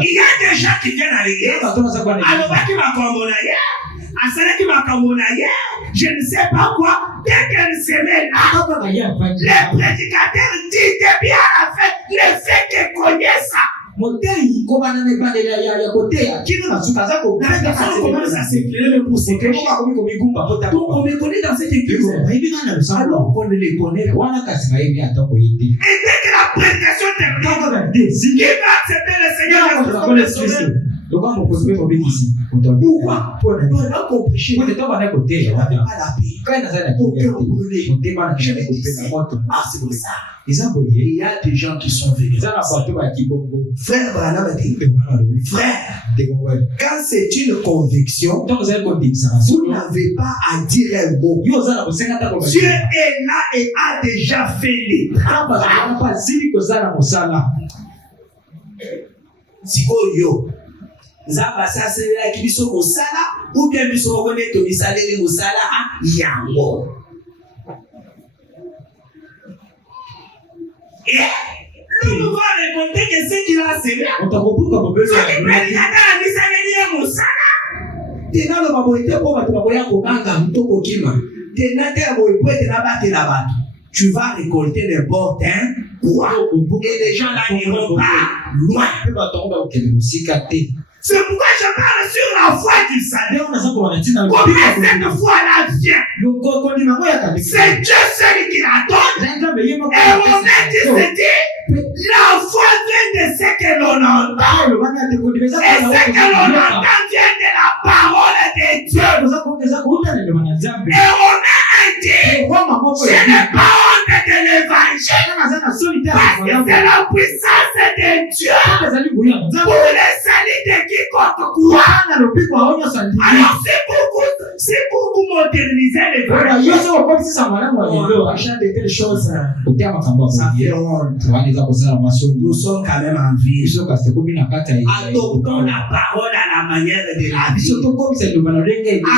Il y a des gens qui viennent à l'église. Alors, qui m'a commoné je ne sais pas quoi, dès qu'elle se met là, les prédicateurs disent bien à la fin, le fait qu'elle connaît ça. Comment ça s'éclaire pour ces donc on me connaît dans cette église. Alors on ne les connaît pas. Et dès que la prédication termine, qui va accepter le Seigneur comme le Sauveur? Donc quand on pose problème ici, pourquoi pendant qu'on prêchait, on n'avait pas la paix. Quand il y a Au cœur brûlé. Je me disais, c'est pour ça. Il y a des gens qui sont vénérés. Frère Branham a dit, frère, quand c'est une conviction, vous n'avez pas à dire un mot. Dieu est là et a déjà fait les travaux. Sikoyo. Nzamba sasa ya kibiso musala ou bien biso kokone to misaleli musala yango. Et nous va raconter que ce qu'il a semé. On t'a compris comme besoin. Ce qui prédicateur a misaleli ya musala. Tena lo baboite ko batu baboya ko kanga mtoko kima. Tena te aboye poete na bate na batu. Tu vas récolter n'importe quoi. Et les gens là n'iront pas loin. C'est pourquoi je parle sur la foi du salut. Combien cette foi là vient? C'est Dieu seul qui la donne. Et on a dit, la foi vient de ce que l'on entend. Et ce que l'on entend vient de la parole de Dieu. Et on a dit, je n'ai pas honte de l'évangile. Parce que c'est la puissance de Dieu pour le salut de quiconque croit. Alors c'est pour vous moderniser l'évangile. Achat de telles choses, ça fait honte. Nous sommes quand même en vie. Adoptons la parole à la manière de la vie.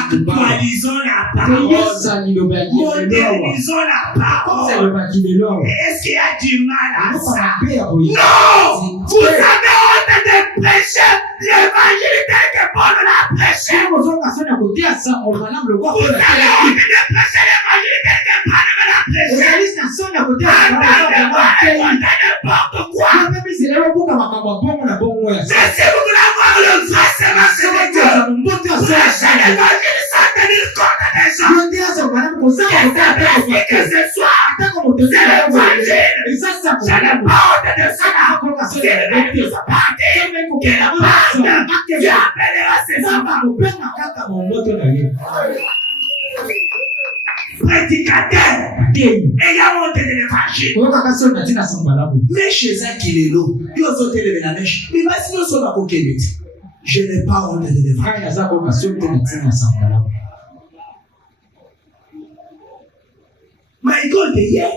Actualisons la parole. Modernisons la parole. Est-ce qu'il y a du mal à ça? Non! Vous avez honte de prêcher l'évangile tel que Paul l'a prêché. Vous avez honte de prêcher l'évangile tel que Paul l'a prêché. N'importe quoi. Laissez-vous avoir le vrai semence de Dieu. Prêchez l'évangile sans tenir compte des gens. Et que ce soit, c'est l'évangile. Je n'ai pas honte de ça. C'est l'évangile parti. Qui le parle. Tu appelleras ses enfants. Prédicateur, ayant honte de l'évangile. Mais chez Akilelo, ils ont été la mèche. Mais si nous sommes à Kokébé, je n'ai pas honte de l'évangile. My God, hier,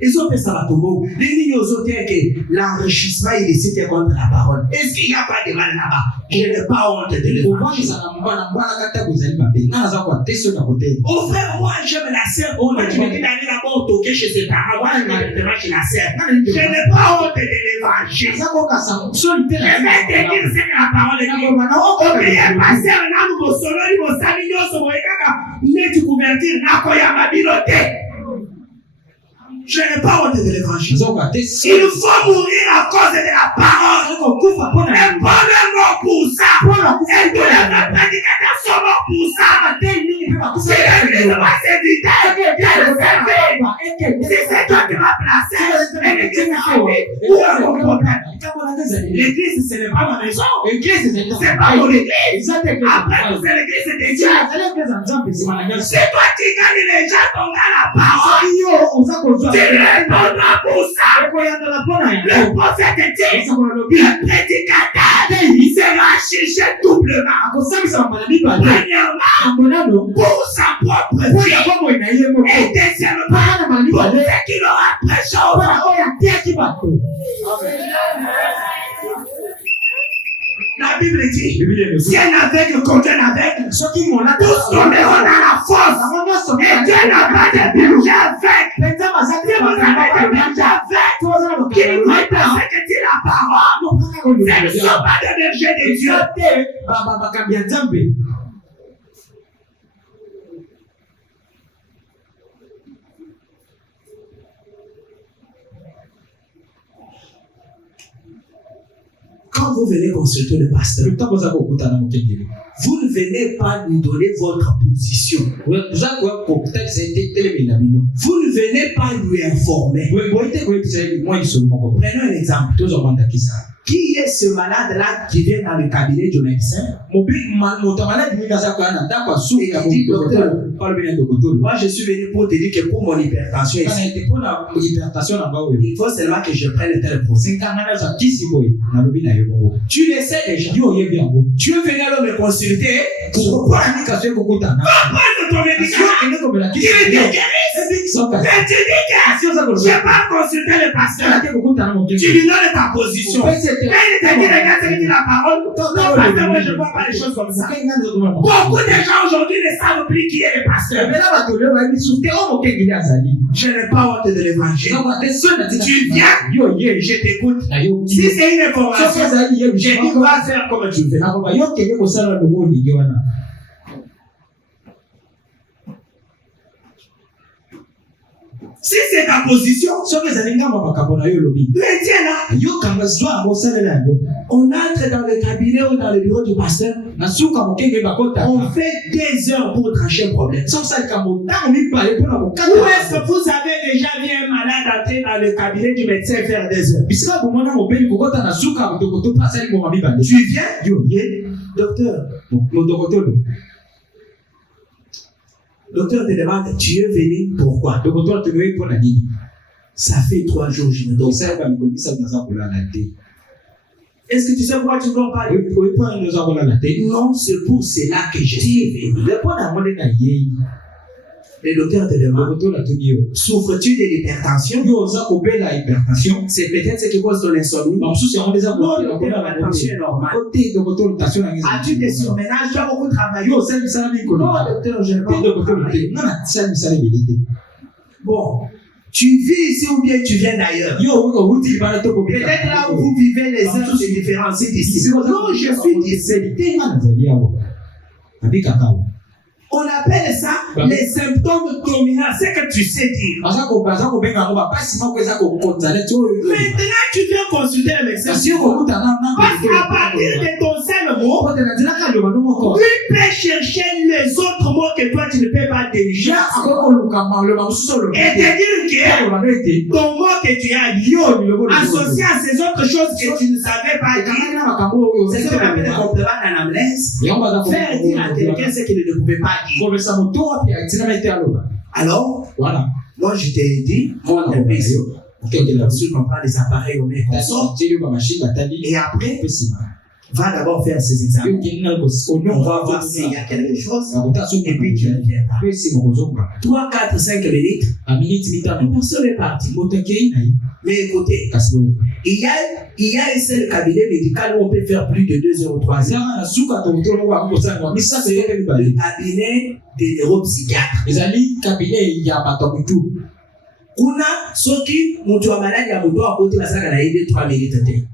ils ont fait ça à Togo. Les lignes aux hôtels que l'enrichissement il est cité contre la parole. Est-ce qu'il n'y a pas de mal là-bas? Je n'ai pas honte de l'évangile. Oh frère, moi j'aime la sœur. Moi tu me dis d'aller là-bas au toquer chez ses parents. Moi je m'arrête devant chez la sœur. Je n'ai pas honte de l'évangile. Je vais te dire c'est la parole de Dieu. Ok, pasteur, là nous sommes solo, nous sommes salis, nous sommes kaka. Mais tu convertir na koya mabilote. Je n'ai pas honte de l'évangile. Il faut mourir à cause de la parole. Et pas le mort pour ça. Et tous les prédicateurs sont morts pour ça. Si l'église va s'éviter, si c'est toi qui m'as placé, et l'église a envie, où est mon problème? L'église, ce n'est pas ma maison. C'est pas mon église. Après tout, c'est l'église de Dieu. C'est toi qui gagnes les gens, ton gars la parole. Tu répondras pour ça. Le prophète dit, le prédicateur, il sera jugé doublement. Premièrement, pour sa propre vie. Et deuxièmement, pour ce qu'il aura prêché. La Bible dit, si un aveugle contre un aveugle, tous tomberont dans la fosse. Et Dieu n'a pas de berger aveugle. Si vous avez des bergers aveugles qui ne veulent pas exécuter la parole, ce ne sont pas des bergers de Dieu. Quand vous venez consulter le pasteur, vous ne venez pas lui donner votre position. Vous ne venez pas lui informer. Prenons un exemple. Qui est ce malade-là qui vient dans le cabinet du médecin? Et il dit, docteur, moi je suis venu pour te dire que pour mon hypertension, il faut seulement que je prenne tel procès. Tu le sais déjà. Tu es venu alors me consulter. Pourquoi? Comprendre ton médicament. Tu le guérisses. Mais tu dis que je n'ai pas consulté le pasteur. Tu lui donnes ta position. Et il te dit, regarde, c'est la parole. Non, pasteur, moi je ne vois pas les choses comme ça. Beaucoup de gens aujourd'hui ne savent plus qui est le pasteur. Je n'ai pas honte de l'évangile. Tu viens, je t'écoute. Si c'est une information, je dis va faire comme tu fais. Si c'est ta position, mais tiens là, on entre dans le cabinet ou dans le bureau du pasteur, on fait des heures pour trancher un problème. Où est-ce que vous avez déjà vu un malade entrer dans le cabinet du médecin faire des heures? Tu viens, docteur te demande, tu es venu pourquoi? Ça fait 3 jours, je me donne. Est-ce que tu sais pourquoi tu ne dors pas? Non, c'est pour cela que je suis venu. Le docteur te demande, souffres-tu de l'hypertension? C'est peut-être ce qui cause ton insomnie. Non, l'hypertension est normale. As-tu des surménages? Tu as beaucoup travaillé. Non, docteur, je n'ai pas beaucoup travaillé. Bon, tu vis ici ou bien tu viens d'ailleurs? Peut-être là où vous vivez, les heures se différencient d'ici. Non, je suis d'ici. On appelle ça les symptômes dominants. C'est que tu sais dire. Maintenant, tu viens consulter le médecin. Parce qu'à partir de ton seul mot, lui peut chercher les autres mots que toi tu ne peux pas diriger. Et te dire que ton mot que tu as dit, associé à ces autres choses que tu ne savais pas dire, c'est ce qu'on appelle le complément d'anamnèse. Faire dire à quelqu'un ce qu'il ne pouvait pas dire. Alors, voilà. Moi, je t'ai dit, tu comprends les appareils au mec. Et après, va d'abord faire ses examens. On va voir s'il y a quelque chose. Et puis tu reviens. 3, 4, 5 minutes. Personne n'est parti. Mais écoutez, il y a un seul cabinet médical où on peut faire plus de 2 heures ou 3 heures. C'est le cabinet des neuropsychiatres. Kuna soki mutu wa maladi ya mutu akoti basaka na yede 3 minutes te.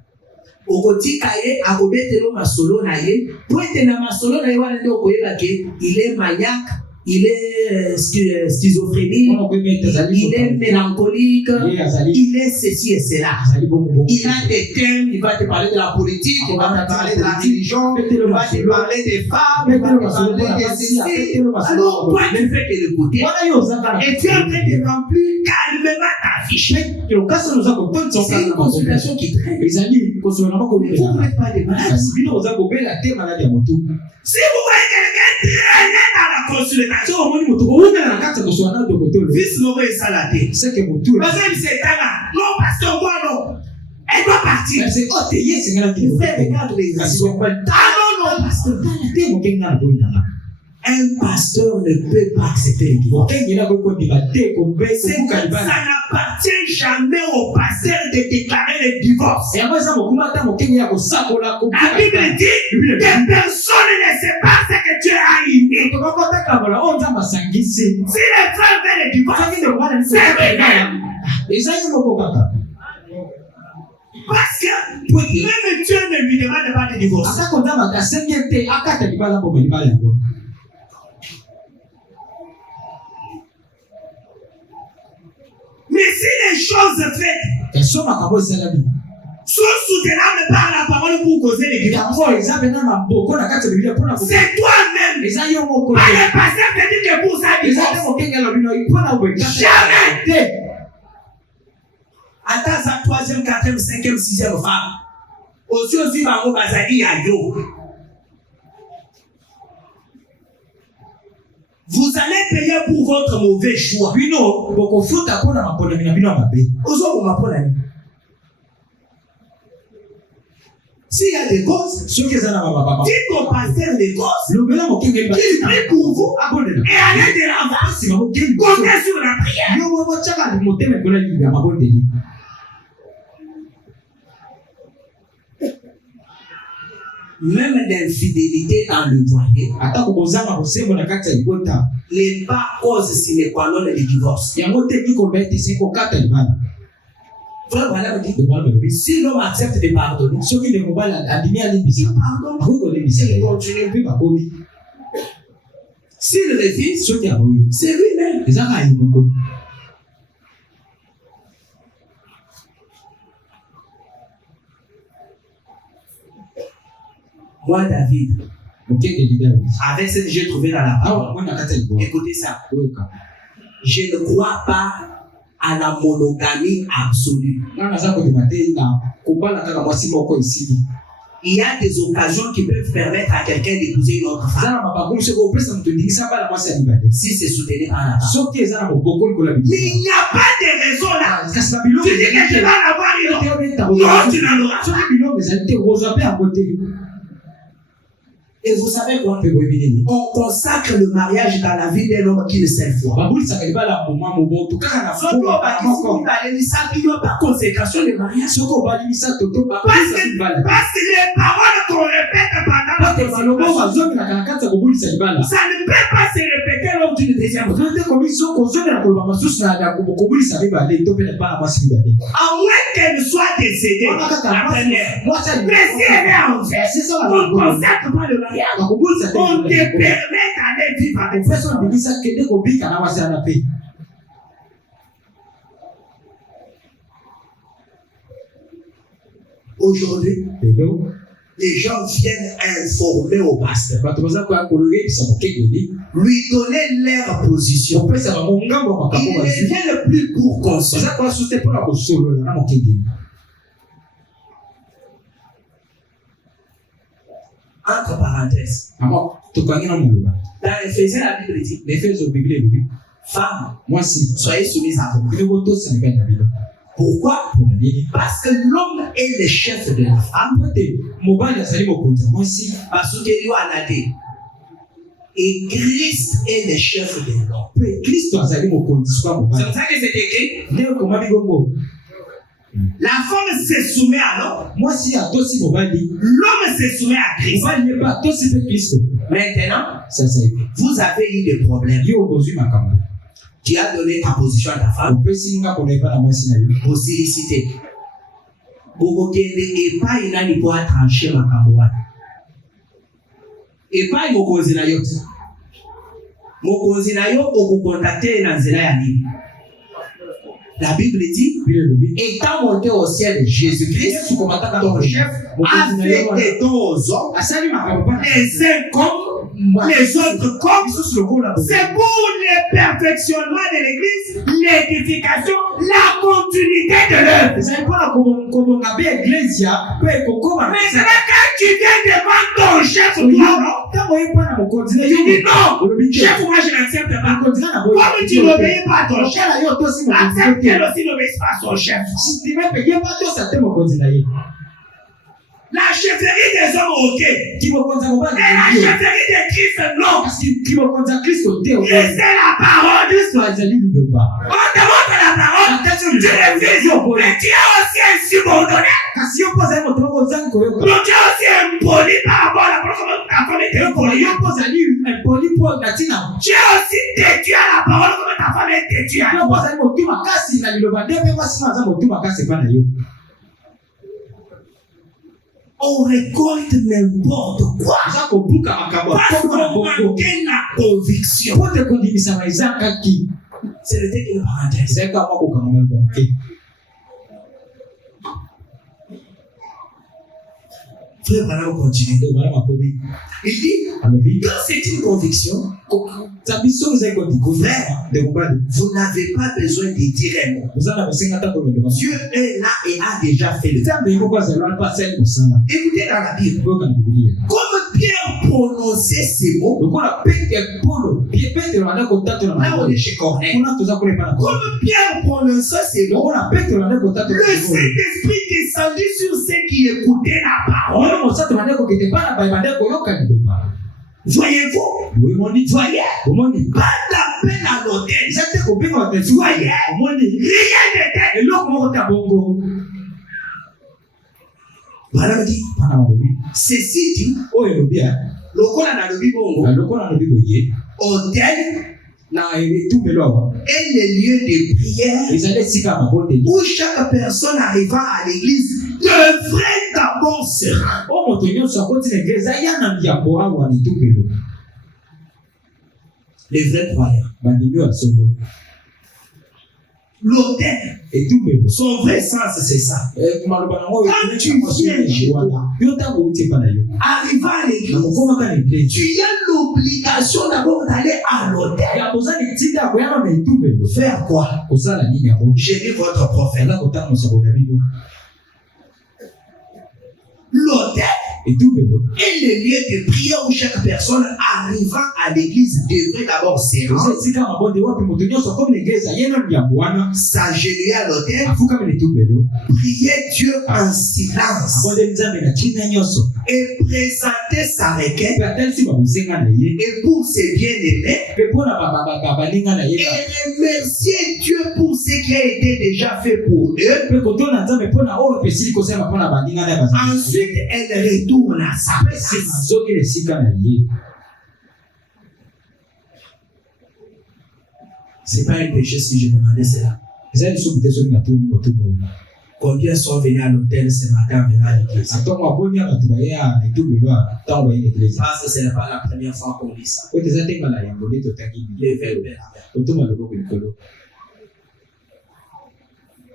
Okotika ye akobetelo masolo na ye, poete na masolo na ye wana ndio koyeba ke il est maniaque, il est schizophrénique, il est mélancolique, il est ceci et cela. Il a des thèmes, il va te parler de la politique, il va te parler de la religion, il va te parler des femmes, il va te parler des ceci. Alors, toi, tu fais que l'écouter, et tu es en train de remplir calmement ta fiche. C'est une consultation qui traîne. Vous n'êtes pas des malades. Si vous voyez quelqu'un traîner dans la consultation, fils l'aurait salaté. C'est que vous tout. Parce que c'est là. Non, pasteur, moi non. Elle doit partir. C'est oh, t'es yes, c'est là qui fait regarde les raisons. Ah non, pasteur. Un pasteur ne peut pas accepter les divorces. Ça n'appartient jamais au pasteur de déclarer le divorce. La Bible dit que personne ne sait pas ce que tu as aimé. Si les frères veulent le divorce, c'est vrai. Parce que même Dieu ne lui demande pas de divorce. Mais si les choses faites sont soutenables par la parole pour causer les divorces, c'est toi-même. Pas le pasteur te dit que pour ça, jamais. Attends sa 3e, 4e, 5e, 6e femme. aussi bango bazali ya yo. Vous allez payer pour votre mauvais choix. Bino boko futa pona mapola mina bino mabe. Ozo mapola ni. S'il y a des causes, ceux qui sont là, dites au pasteur des causes, le bel homme qui prie pour vous et allez de l'avant, comptez sur la prière. Même l'infidélité dans le foyer, les pas causes sine qua non du divorce. Voilà, si l'homme accepte de pardonner, il pardonne. S'il refuse, c'est lui-même. Moi, David, avec ce que j'ai trouvé dans la parole, écoutez ça. Je ne crois pas à la monogamie absolue. Il y a des occasions qui peuvent permettre à quelqu'un d'épouser une autre femme. Si c'est soutenu par la femme. Mais il n'y a pas de raison là. Tu dis que tu vas l'avoir une autre. Non, tu n'en auras pas. Et vous savez quoi? On consacre le mariage dans la vie d'un homme qui ne s'aime pas. Il n'y a pas consécration de mariage. Parce que les paroles qu'on répète pendant la consécration, ça ne peut pas se répéter lors d'une deuxième fois. À moins qu'elle soit décédée. La première. Mais si elle est en fait, on ne consacre pas le mariage. On te permet d'aller vivre avec personne. Aujourd'hui, les gens viennent informer au pasteur, lui donner leur position. Ils ne viennent plus pour conseiller. Entre parenthèses, dans Éphésiens, la Bible dit, femmes, soyez soumises à vous. Pourquoi? Parce que l'homme est le chef de la femme. Parce que Dieu a dit. Et Christ est le chef de l'homme. C'est pour ça que c'est écrit. La femme se soumet à l'homme. L'homme se soumet à Christ. Maintenant, vous avez eu des problèmes. Tu as donné ta position à ta femme pour solliciter. Et pas il a pour trancher ma camarade. Et pas il m'a causé la yotte. Mon causé la yotte au contacter dans Zéla. La Bible dit, étant monté au ciel Jésus-Christ, ton chef, a fait des dons aux hommes, les uns comme les autres comme. C'est pour le perfectionnement de l'Église, l'édification, la continuité de l'œuvre. Mais c'est là quand tu viens devant ton chef, tu dis non, chef, moi je n'accepte pas. Comme tu n'obéis pas à ton chef, accepte qu'elle aussi n'obéisse pas à son chef. La chefferie des hommes, ok. Mais la chefferie de Christ, non. Laissez la parole. On te montre la parole. Tu refuses. Mais tu es aussi insubordonné. Tu es aussi impoli par rapport à la parole. Tu es aussi têtu à la parole comme ta femme est têtue à toi. On récolte n'importe quoi. Parce qu'on manquait la conviction. C'est le texte de parenthèse. Frère Branham continue. Il dit, quand c'est une conviction, frère, vous n'avez pas besoin de dire un mot. Dieu est là et a déjà fait le temps. Écoutez dans la Bible, comme Pierre prononçait ces mots, là on est chez Corneille. Comme Pierre prononçait ces mots, le Saint-Esprit descendit sur ceux qui écoutaient la parole. Voyez-vous? Voyez? Pas d'appel à l'autel. Voyez? Rien n'était. Voilà, dit. Ceci dit, lokola na lobi bongo, hôtel est le lieu de prière où chaque personne arrivant à l'église devrait d'abord se rendre. Les vrais croyants. L'autel, son vrai sens, c'est ça. Quand tu viens chez toi, arrivant à l'église, tu as l'obligation d'abord d'aller à l'autel. Faire quoi? J'ai dit votre prophète. L'autel est le lieu de prière où chaque personne arrivant à l'église devrait d'abord se rendre, s'agenouiller à l'autel, prier Dieu en silence et présenter sa requête et pour ses bien-aimés et remercier Dieu pour ce qui a été déjà fait pour eux. Ensuite, elle retourne à sa place. C'est pas un péché si je demandais cela. Combien sont venus à l'hôtel ce matin venant à l'église? Parce que ce n'est pas la première fois qu'on lit ça. Les verbes.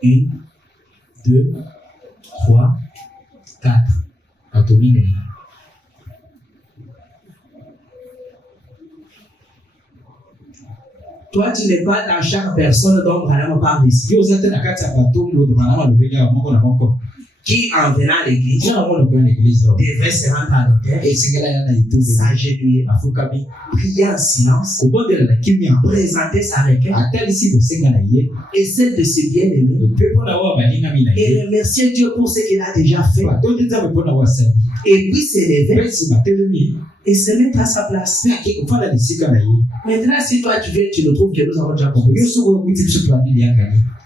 1, 2, 3, 4. Toi, tu n'es pas dans chaque personne dont Branham parle ici. Qui en venant à l'église devrait se rendre à l'autel, s'agenouiller, prier en silence, présenter sa requête et celle de ses bien-aimés et remercier Dieu pour ce qu'il a déjà fait et puis s'élever et se mettre à sa place. Maintenant, si toi tu viens, tu le trouves que nous avons déjà compris.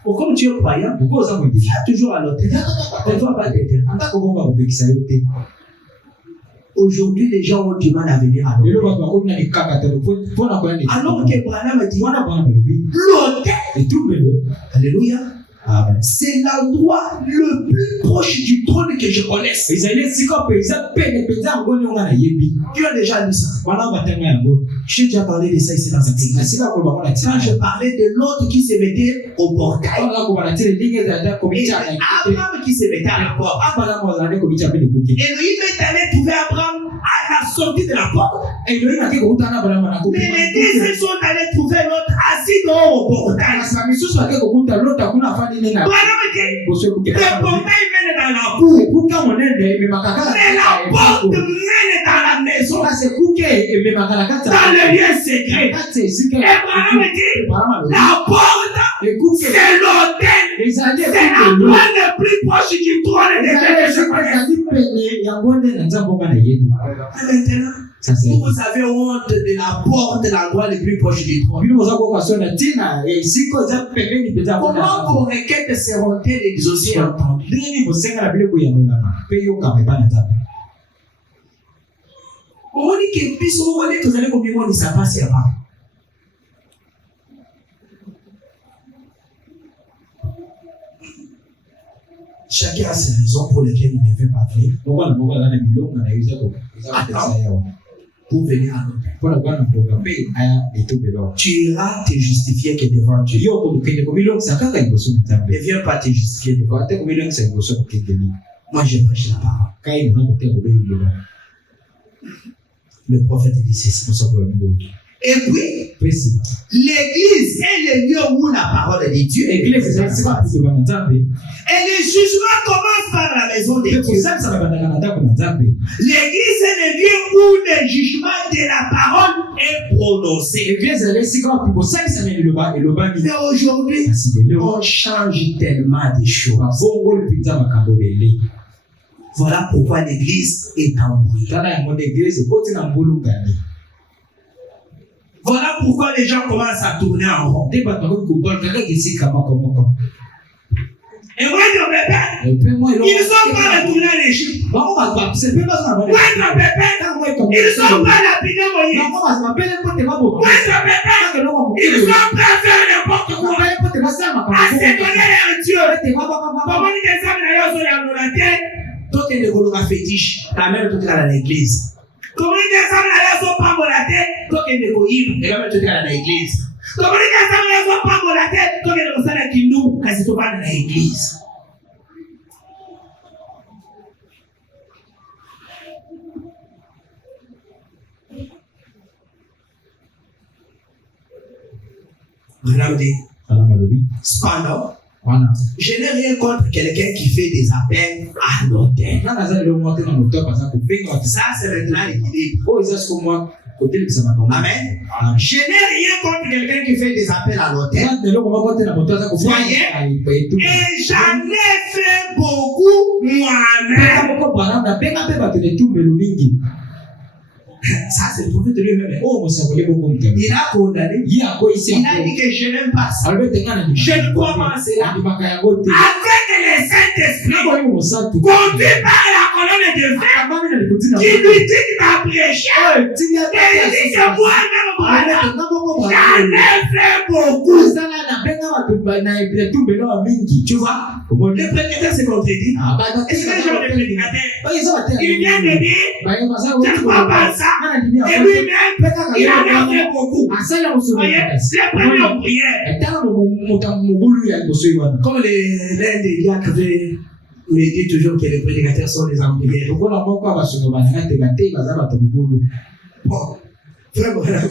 Ou comme tu es croyant, viens toujours à l'autel. Ne dois pas t'aider. Aujourd'hui, les gens ont du mal à venir à l'autel. Alors que Branham dit, l'autel, alléluia, c'est l'endroit le plus proche du trône que je connaisse. Tu as déjà lu ça? J'ai déjà parlé de ça ici dans cette église. Quand je parlais de l'autre qui se mettait au portail, et Abraham qui se mettait à la porte. Elohim est allé trouver Abraham à la sortie de la porte. Mais les deux sont allés trouver l'autre assis dehors au portail. Le portail mène dans la cour, mais la porte mène dans la maison, dans le lieu secret. Abraham dit, la porte, c'est l'autel, c'est l'endroit le plus proche du trône de Dieu. Maintenant, vous avez honte de la porte, l'endroit le plus proche du trône. Comment vos requêtes seront-elles exaucées et entendues? On dit que puisque vous voulez, vous allez combien de ça passe là-bas. Chacun a ses raisons pour lesquelles il ne veut pas venir. Pour venir à l'autel. Tu iras te justifier que devant Dieu. Ne viens pas te justifier devant Dieu. Moi, je prêche la parole. Le prophète dit ceci. Et puis, l'église est le lieu où la parole de Dieu est. Et le jugement commence par la maison de Dieu. L'église est le lieu où le jugement de la parole est prononcé. Mais aujourd'hui, on change tellement de choses. Voilà pourquoi l'église est embrouillée. Voilà pourquoi les gens commencent à tourner en rond. Et moi, mon bébé, ils ne sont pas retournés à l'Égypte. Moi, mon bébé, ils ne sont pas lapidés Moïse. Moi, mon bébé, ils ne sont pas faire n'importe quoi. À se donner leur Dieu. Comment ils descendent d'ailleurs sur la montagne? Toi, tu es le fétiche. Ta mère, tu es dans l'église. Comment ils descendent d'ailleurs sur pas la tête? Toi, tu es le goïm. Et la mère, tu es dans l'église. Comment ils descendent d'ailleurs sur pas la tête? Toi, tu es le salaire qui nous, quand tu pas dans l'église. Regardez. Cependant, je n'ai rien contre quelqu'un qui fait des appels à l'autel. Ça, c'est maintenant l'équilibre. Amen. Je n'ai rien contre quelqu'un qui fait des appels à l'autel. Voyez? Et j'en ai fait beaucoup moi-même. Ça, c'est le prophète de lui-même. Il a condamné. Il a dit que je n'aime pas ça. Je commencerai avec les Saint-Esprit, conduit par la colonne de fer, qui lui dit de prêcher. Et il dit que moi-même, j'en ai fait beaucoup. Tu vois, le prédicateur s'est contredit. Est-ce que j'ai le prédicateur? Il vient de dire, je ne crois pas ça. Et lui-même, il en a fait beaucoup. Voyez, c'est la première prière. Comme l'un des diacres me dit toujours que les prédicateurs sont des employés. Bon, frère Mohamed,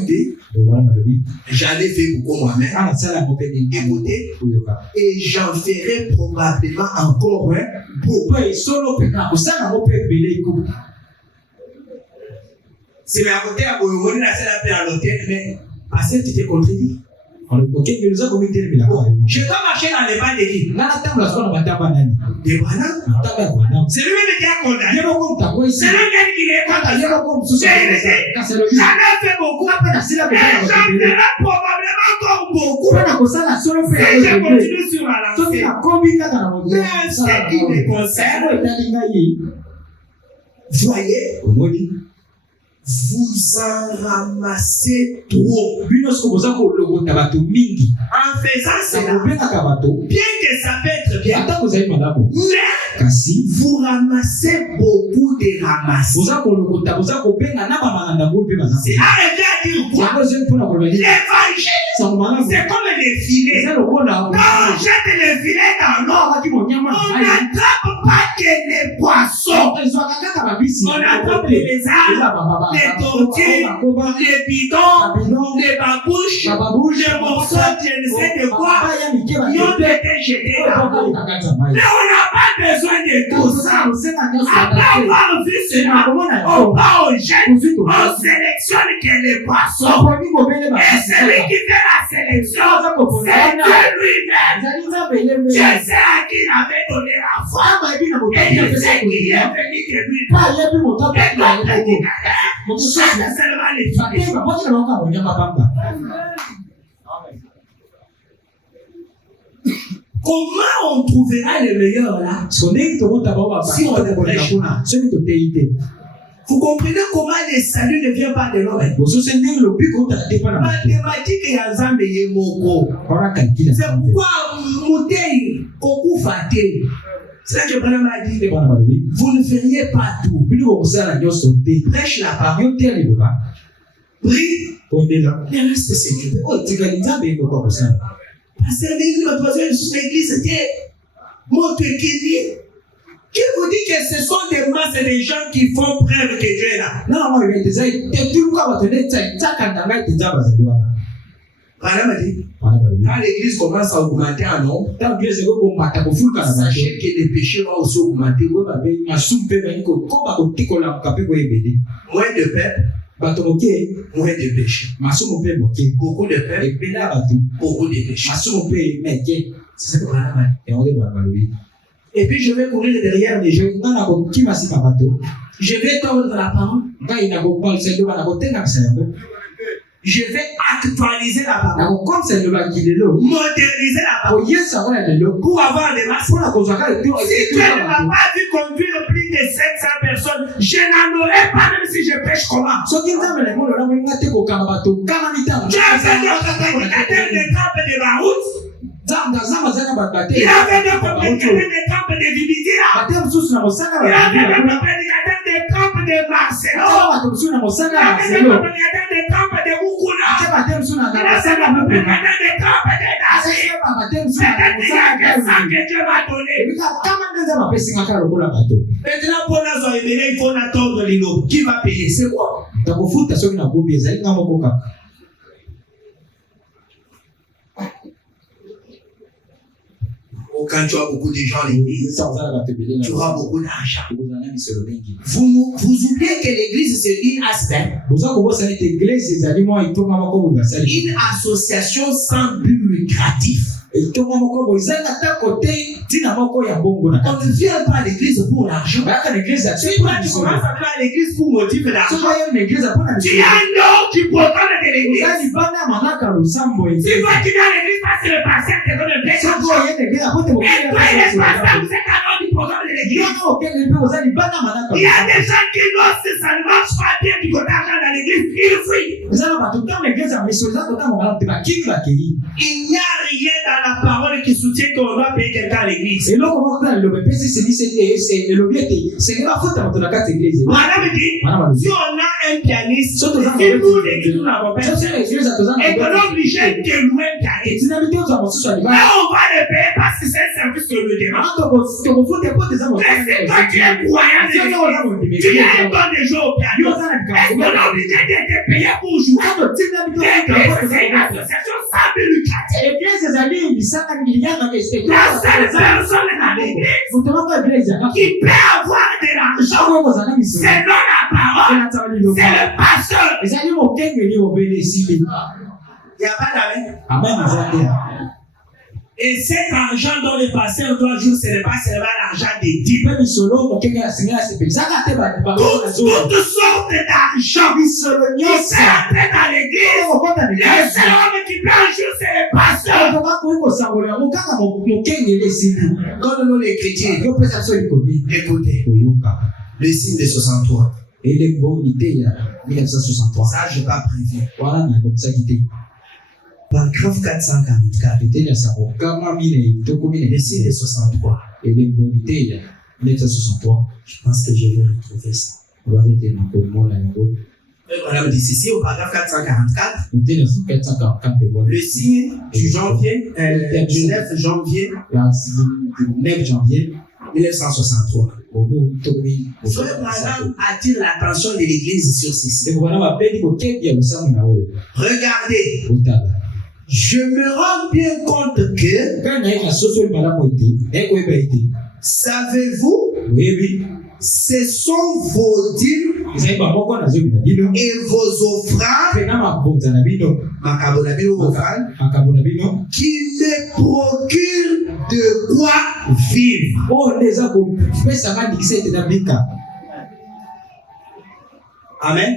j'en ai fait beaucoup moi-même. Écoutez, et j'en ferai probablement encore beaucoup. C'est à côté à Boyomoni, la seule appel à l'hôtel, mais parce que tu t'es contredit. Je dois marcher dans les pas de qui? De Branham. C'est lui-même qui a condamné. C'est lui-même qui est condamné. J'en ai fait beaucoup. Et j'en ferai probablement encore beaucoup. Si je continue sur la lancée. Mais ce qui me concerne, voyez, vous en ramassez trop. En faisant cela, bien que ça peut être bien, mais vous ramassez beaucoup de ramasses. C'est arrivé à dire quoi? L'évangile, c'est comme les filets. Quand on jette les filets dans l'eau, on n'attrape pas que les poissons. On attrape les lézards, les tortues, les bidons, les babouches, les morceaux, je ne sais de quoi, qui ont été jetés dans l'eau. Mais on n'a pas besoin de tout ça. Après avoir vu cela, on va au jet, on sélectionne que les poissons. Et celui qui fait la sélection, c'est Dieu lui-même. Dieu sait à qui il avait donné la foi. Et Dieu sait qui est venu de lui. Et donc, c'est seulement les filles. Comment on trouvera le meilleur là? Si on est prêche là. Vous comprenez comment le salut ne vient pas de l'homme? Mathématique et ensemble est moko. C'est pourquoi Moutei, Koku Faté. C'est là que Branham a dit, vous ne feriez pas tout. Prêche la parole. Prie. Le reste c'est Dieu. Parce que l'église, notre besoin de l'église, c'était montre qu'il dit. Qui vous dit que ce sont des masses de gens qui font preuve que Dieu est là? Non, moi, il était ça. Tu vois, tu es ça. Madame a dit, quand l'église commence à augmenter en nombre, sachez que les péchés vont aussi augmenter. Moins de peuple, moins de péchés. Beaucoup de peuple, beaucoup de péchés. C'est ce que Madame a dit. Et puis je vais courir derrière les gens. Je vais tordre la parole. Je vais actualiser la parole. Moderniser la parole. Pour avoir des masses. Si Dieu ne m'a pas vu conduire plus de 700 personnes, je n'en aurais pas même si je pêche comment. Tu as fait d'autres prédicateurs de trempe de la route. Il y avait d'autres prédicateurs de trempe de Vividia. Il y avait d'autres prédicateurs de trempe de Marcelo. Il y avait d'autres prédicateurs de trempe de Mukuna. Il y avait d'autres prédicateurs de trempe de Nazi. C'est ça que Dieu m'a donné. Maintenant, pour la zone, il faut attendre l'îlot. Qui va payer? C'est quoi? Quand tu as beaucoup de gens à l'église, tu auras beaucoup d'argent. Vous oubliez que l'église, c'est une aspect. Une association sans but lucratif. On ne vient pas à l'église pour l'argent. Si toi tu commences à venir à l'église pour motif l'argent, tu as un homme qui programme de l'église. Si toi tu viens à l'église parce que le pasteur te donne le péché, et toi et le pasteur, vous êtes un homme du programme de l'église. Il y a des gens qui, lorsque ça ne marche pas bien du côté d'argent dans l'église, ils fuient. Il n'y a rien dans la parole qui soutient qu'on doit payer quelqu'un à l'église. Madame dit, si on a un pianiste, si nous l'église nous n'avons pas, et qu'on est obligé de louer un pianiste, là on va le payer parce que c'est un service que le demande. Mais si toi tu es croyant, tu es un bon de jouer au piano, est-ce qu'on est obligé de te payer pour jouer? C'est une association sans but lucratif. La seule personne dans l'église qui peut avoir de l'argent, c'est non la parole, c'est le pasteur. Il n'y a pas d'amen. Et cet argent dont le pasteur doit jouer, ce n'est pas seulement l'argent des dîmes. Toutes sortes d'argent qui sont entrés dans l'église. Le seul homme qui peut en jouer, c'est le pasteur. Donne-nous les chrétiens. Écoutez. Le signe de 63. Ça, je n'ai pas prévu. Paragraphe 444. Le signe de 63. Je pense que je vais retrouver ça. Voilà, me dit ceci au paragraphe 444. Le signe du janvier, du 9 janvier 1963. Frère Branham attire l'attention de l'église sur ceci. Regardez. Je me rends bien compte que, savez-vous, ce sont vos dîmes et vos offrandes qui me procurent de quoi vivre. Amen.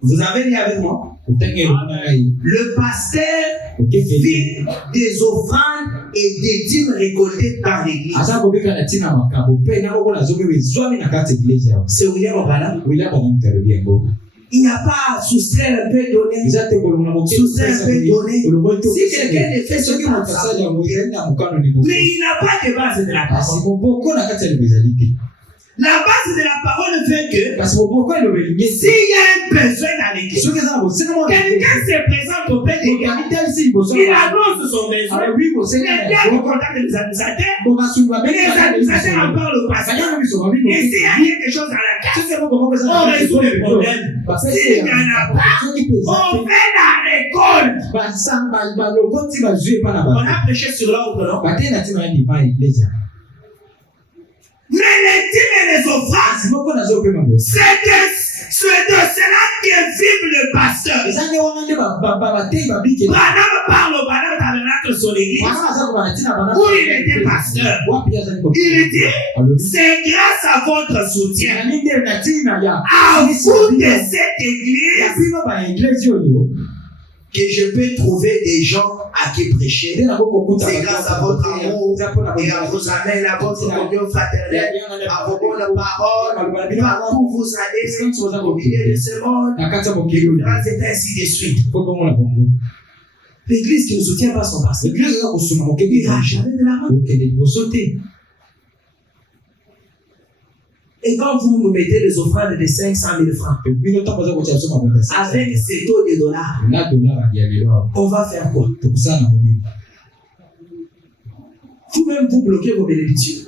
Vous avez lu avec moi? Le pasteur vit des offrandes et des dîmes récoltées par l'église. C'est William Branham. Il n'y a pas à soustraire un peu donné. Soustraire un peu donné. Si quelqu'un ne fait ce qu'il a fait, mais il n'a pas de base de la parole. La base de la parole fait que parce que pourquoi le s'il y a un besoin dans l'église, quelqu'un se présente auprès des gars, il annonce son besoin, les gars contactent les administrateurs en parlent au pasteur, et s'il y a quelque chose à la casse, on résout le problème. S'il n'y en a pas, on fait la récolte. On a prêché sur l'ordre, non? Mais les dîmes et les offrandes, c'est de cela que vive le pasteur. Branham parle au Branham Tabernacle sur l'église, où il était pasteur. Il dit, c'est grâce à votre soutien, à vous de cette église, que je peux trouver des gens à qui prêcher. C'est grâce à votre amour et à vos amènes, à votre union fraternelle, à vos bonnes paroles, partout vous allez au milieu de ce monde, et ainsi de suite. L'église qui ne soutient pas son pasteur, il n'ira jamais de la main. Et quand vous nous mettez les offrandes de 500 000 francs, avec ces taux de dollars, on va faire quoi? Vous-même, vous bloquez vos bénédictions.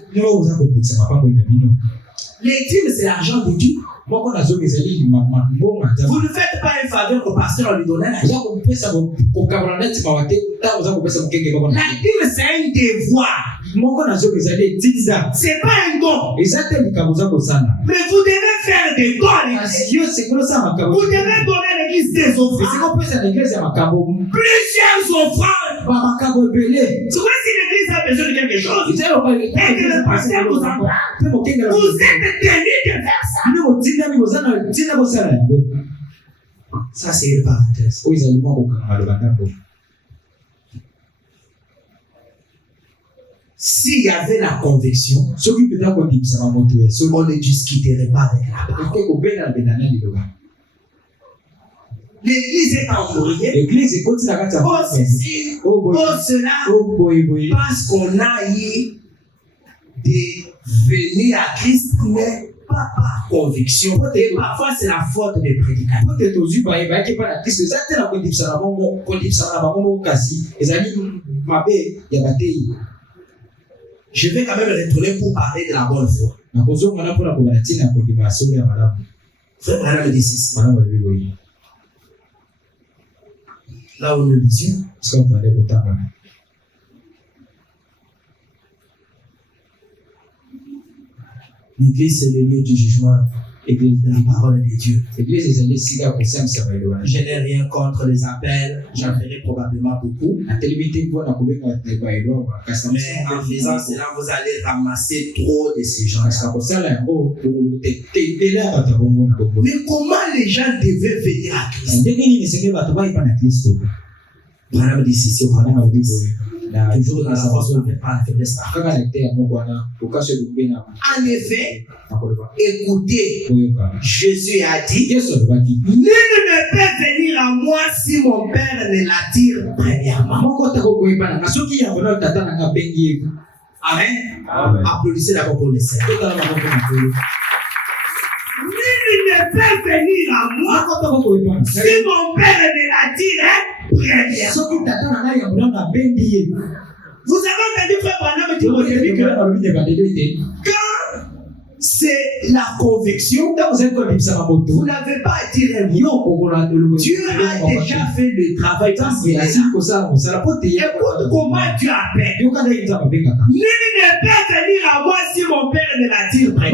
Les dîmes, c'est l'argent de Dieu. Vous ne faites pas une faveur au pasteur en lui donnant l'argent. La dîme, c'est un devoir. C'est pas un don. Mais vous devez faire des dons. Vous devez donner à l'église des offrandes. Plusieurs offrandes. Tu vois, si l'église a besoin de quelque chose, et que le pasteur vous en parle, vous êtes tenu de faire ça. Ça, c'est une parenthèse. S'il y avait la conviction, on ne discuterait pas avec la parole. L'église est envoyée. Oh ceci, oh cela, parce qu'on a eu de venir à Christ, mais pas par conviction. Et parfois, c'est la faute des prédicateurs. Je vais quand même retourner pour parler de la bonne foi. Frère Branham me dit ceci. Là où nous disions, l'église, c'est le lieu du jugement et de la parole de Dieu. Je n'ai rien contre les appels, j'en ferai probablement beaucoup. Mais en faisant cela, vous allez ramasser trop de ces gens. Mais comment les gens devaient venir à Christ? Branham dit ceci au Branham dit toujours dans la force, on ne fait pas la faiblesse. En effet, écoutez, Jésus a dit, nul ne peut venir à moi si mon Père ne l'attire premièrement. Amen. Applaudissez d'abord pour les saints. Nul ne peut venir à moi si mon Père ne l'attire premièrement. Vous avez entendu frère Branham dire au début que quand c'est la conviction, vous n'avez pas à dire Dieu a déjà fait le travail. Écoute comment Dieu appelle. Nul ne peut venir à moi si mon Père ne l'attire près. Et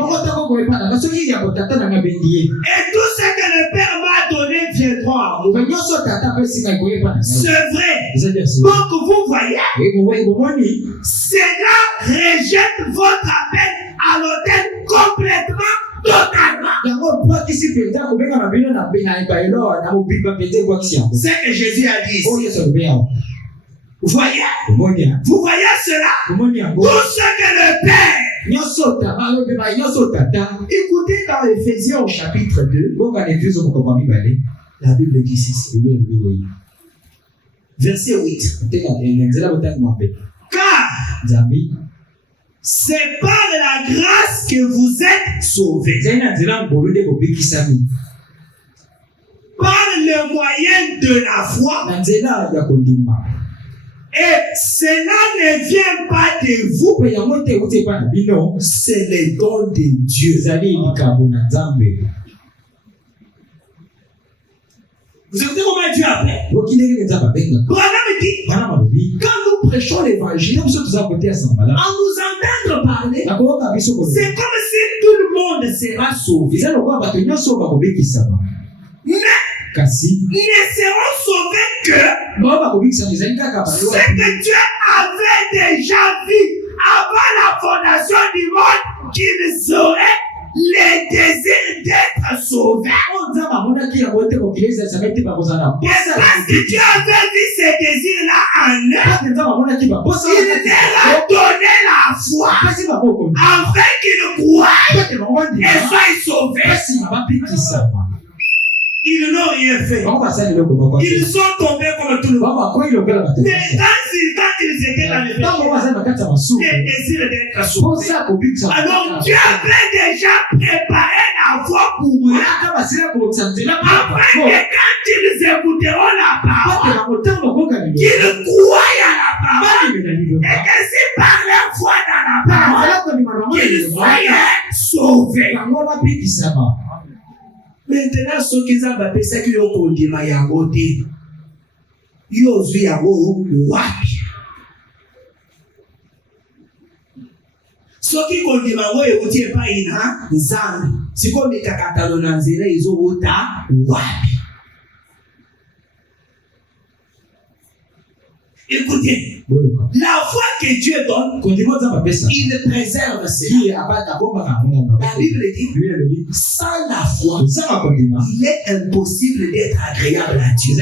tout ce que le Père m'a donné viendra à moi. C'est vrai. Donc vous voyez, cela rejette votre appel à l'autel complètement, totalement. C'est que Jésus a dit ici. Vous voyez cela? Tout ce que le Père. Écoutez dans Éphésiens au chapitre 2. La Bible dit ceci. Verset 8. Car C'est par la grâce que vous êtes sauvés. Par le moyen de la foi. Et cela ne vient pas de vous. C'est le don de Dieu. Vous écoutez comment Dieu appelle? Branham dit, quand nous prêchons l'évangile, en nous entendre parler, c'est comme si tout le monde sera sauvé. Mais ils seront sauvés que ce que Dieu avait déjà vu avant la fondation du monde, qu'ils auraient le désir d'être sauvés. Et parce que Dieu avait vu ces désirs-là en eux, il leur a donné la foi afin qu'ils croient et soient sauvés. Ils n'ont rien fait. Ils sont tombés comme tout le monde. Mais quand ils étaient dans le désir d'être sauvés, alors Dieu avait déjà préparé la voie pour eux. Afin que quand ils écouteront la parole, qu'ils croient à la parole, et que si par leur foi dans la parole, qu'ils soient sauvés. Maintenant, ceux qui ont appelé ça qui ont condamné yango te, ils ont vu yango wapi. Ceux qui condamnent yango et vous dites pas ina nzambe, c'est comme les kakatalo na nzela ils ont ota wapi. Écoutez, la foi que Dieu donne, il préserve cela. La Bible dit, sans la foi, il est impossible d'être agréable à Dieu.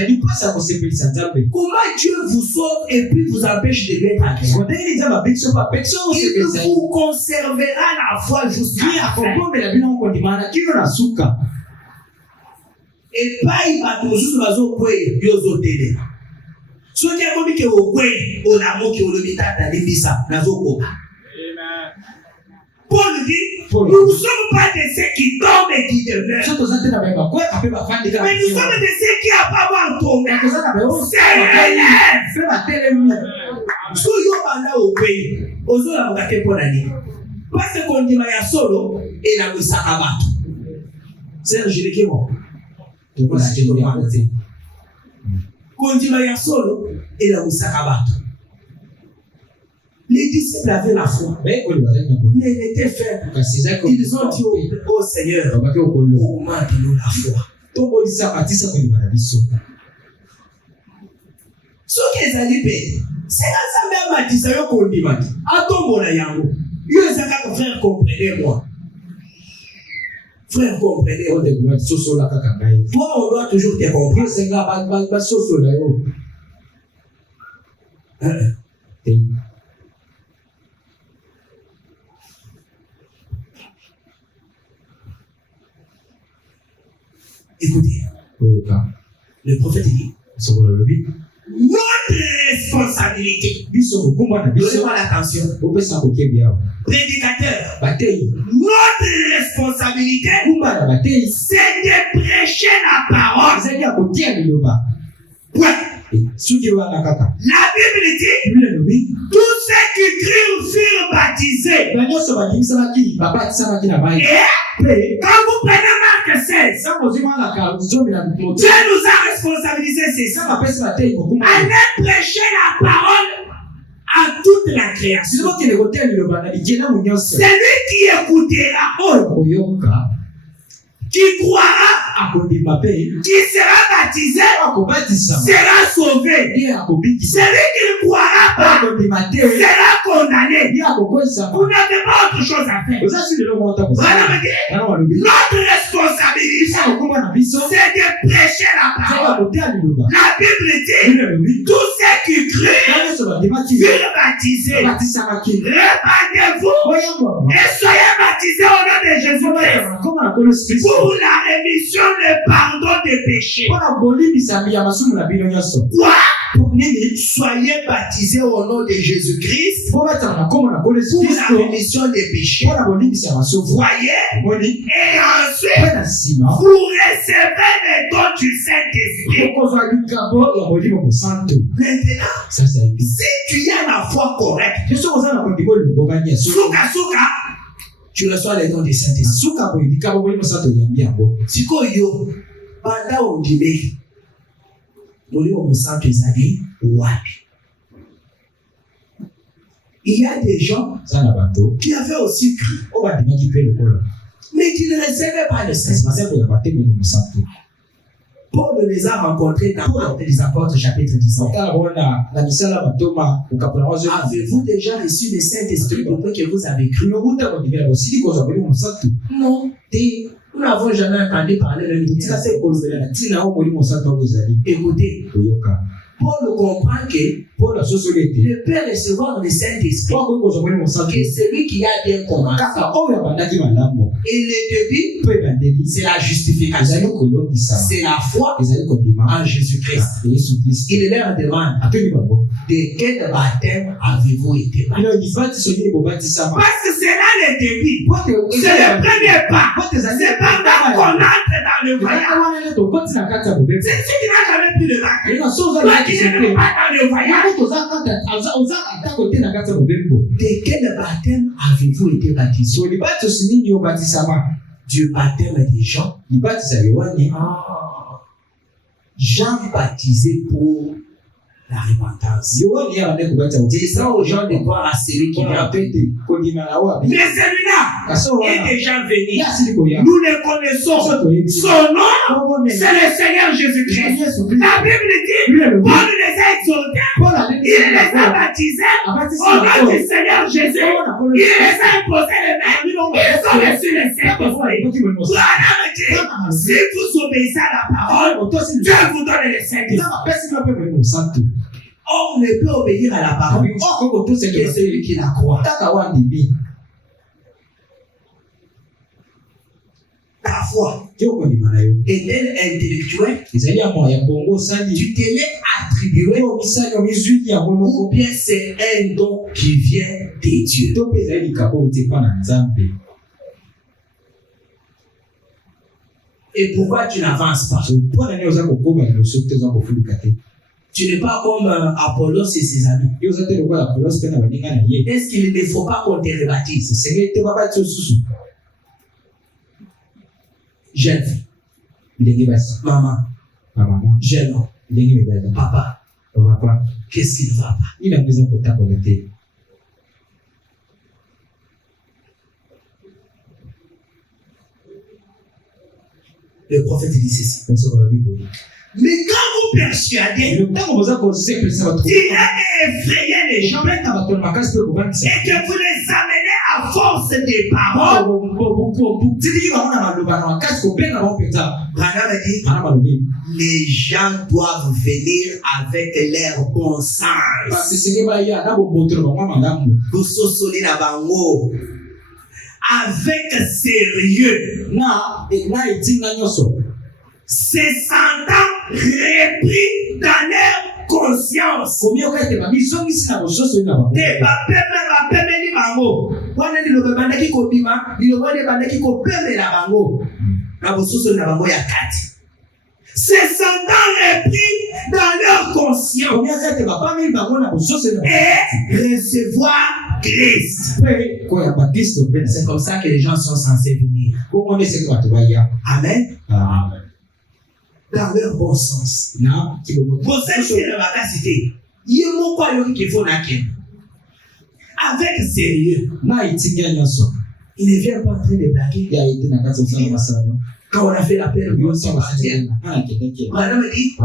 Comment Dieu vous sauve et puis vous empêche de l'être agréable? Il vous conservera la foi jusqu'à la fin. Et pas il va toujours nous aider. Ce qui a commis que au coin, au l'amour qui au l'habitat d'Alibisa, Nazokoba. Paul dit, nous ne sommes pas de ceux qui tombent et qui demeurent. Mais nous sommes de ceux qui n'ont pas tombé. C'est l'élève. Soyons là au pays. Osons la moquer pour l'année. Parce qu'on dit, mais solo et la Moussakabat. C'est un gilet qui est mort. Kondima ya solo et la Moussakabat. Les disciples avaient la foi, mais ils étaient faibles. Ils ont dit au Seigneur, augmente-nous la foi. Ce qu'ils allaient payer, c'est là ça même a dit ça, yo kondima. Atombola yango. Yo ezaka frère, comprenez-moi. Frère, comprenez-moi. Toi, on doit toujours te comprendre. Écoutez, le prophète dit, notre responsabilité, donnez-moi l'attention, prédicateur, notre responsabilité, c'est de prêcher la parole. Ouais. La Bible dit, tous ceux qui crurent furent baptisés. Et quand vous prenez Marc 16, Dieu nous a responsabilisés, c'est ça. Allez prêcher la parole à toute la création. Celui qui écoutera, qui croira, qui sera baptisé, sera sauvé. Celui qui ne croira pas sera condamné. Vous n'avez pas autre chose à faire. Notre responsabilité, c'est de prêcher la parole. La Bible dit, tous ceux qui crient furent baptisés. Répandez-vous et soyez baptisés au nom de Jésus-Christ pour la rémission, le pardon des péchés. Quoi? Soyez baptisés au nom de Jésus-Christ pour la rémission des péchés. Voyez, et ensuite, vous recevez le don du Saint-Esprit. Maintenant, si tu as la foi correcte, tu reçois les dons du Saint-Esprit. Si yo, pendant au dîner, il y a des gens qui avaient aussi cru, mais qui ne recevaient pas le Saint-Esprit. Paul les a rencontrés dans l'Acte des Apôtres, chapitre 19. Avez-vous déjà reçu le Saint-Esprit depuis que vous avez cru? Non. Nous n'avons jamais entendu parler de l'Église. Écoutez, Paul comprend que le Père recevoir le Saint-Esprit, que celui qui a bien commencé. Et le début, c'est la justification. C'est la foi en Jésus-Christ. Il leur demande de quel baptême avez-vous été baptisé? Parce que c'est là le début. C'est le premier pas. C'est pas qu'on entre dans le voyage. C'est celui qui n'a jamais pu le baptême. De quel baptême avez-vous été baptisé? Du baptême des gens. Jean baptisé pour la repentance. Disant aux gens de croire à celui qui vient. Mais celui-là est déjà venu. Nous le connaissons. Son nom, c'est le Seigneur Jésus-Christ. La Bible dit, Paul les a exhortés, il les a baptisés au nom du Seigneur Jésus. Il les a imposé les mains. Ils ont reçu le Saint-Esprit. Si vous obéissez à la parole, Dieu vous donne le Saint-Esprit. On ne peut obéir à la parole que celui qui la croit. Ta foi est-elle intellectuelle? Tu te l'es attribué ou bien c'est un don qui vient de Dieu? Et pourquoi tu n'avances pas? Tu n'es pas comme Apollos et ses amis. Est-ce qu'il ne faut pas qu'on te rebaptise? Jeune fille, maman, jeune homme, papa, qu'est-ce qui ne va pas? Le prophète dit ceci. Mais quand vous persuadez, il a effrayé les gens et que vous les amenez à force des paroles. Branham dit, les gens doivent venir avec leur bon sens. Avec sérieux. Se sentant repris dans leur conscience. Se sentant repris dans leur conscience et recevoir Christ. C'est comme ça que les gens sont censés venir. Amen. Dans leur bon sens. Avec sérieux. Il ne vient pas en train de blaguer. Quand on a fait l'appel, on dit Madame dit,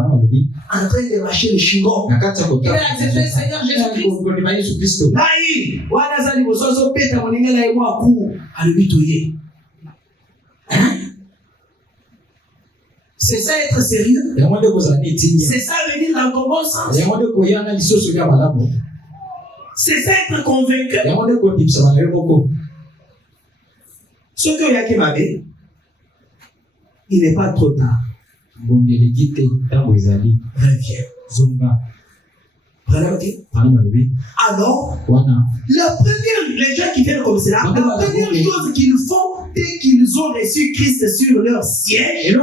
en train de marcher le chingon. Il a accepté le Seigneur Jésus-Christ. C'est ça être sérieux. C'est ça venir dans ton bon sens. C'est ça être convaincu. Ce que Yaki m'a dit, il n'est pas trop tard. Reviens. Alors, les gens qui viennent comme cela, la première chose qu'ils font dès qu'ils ont reçu Christ sur leur siège,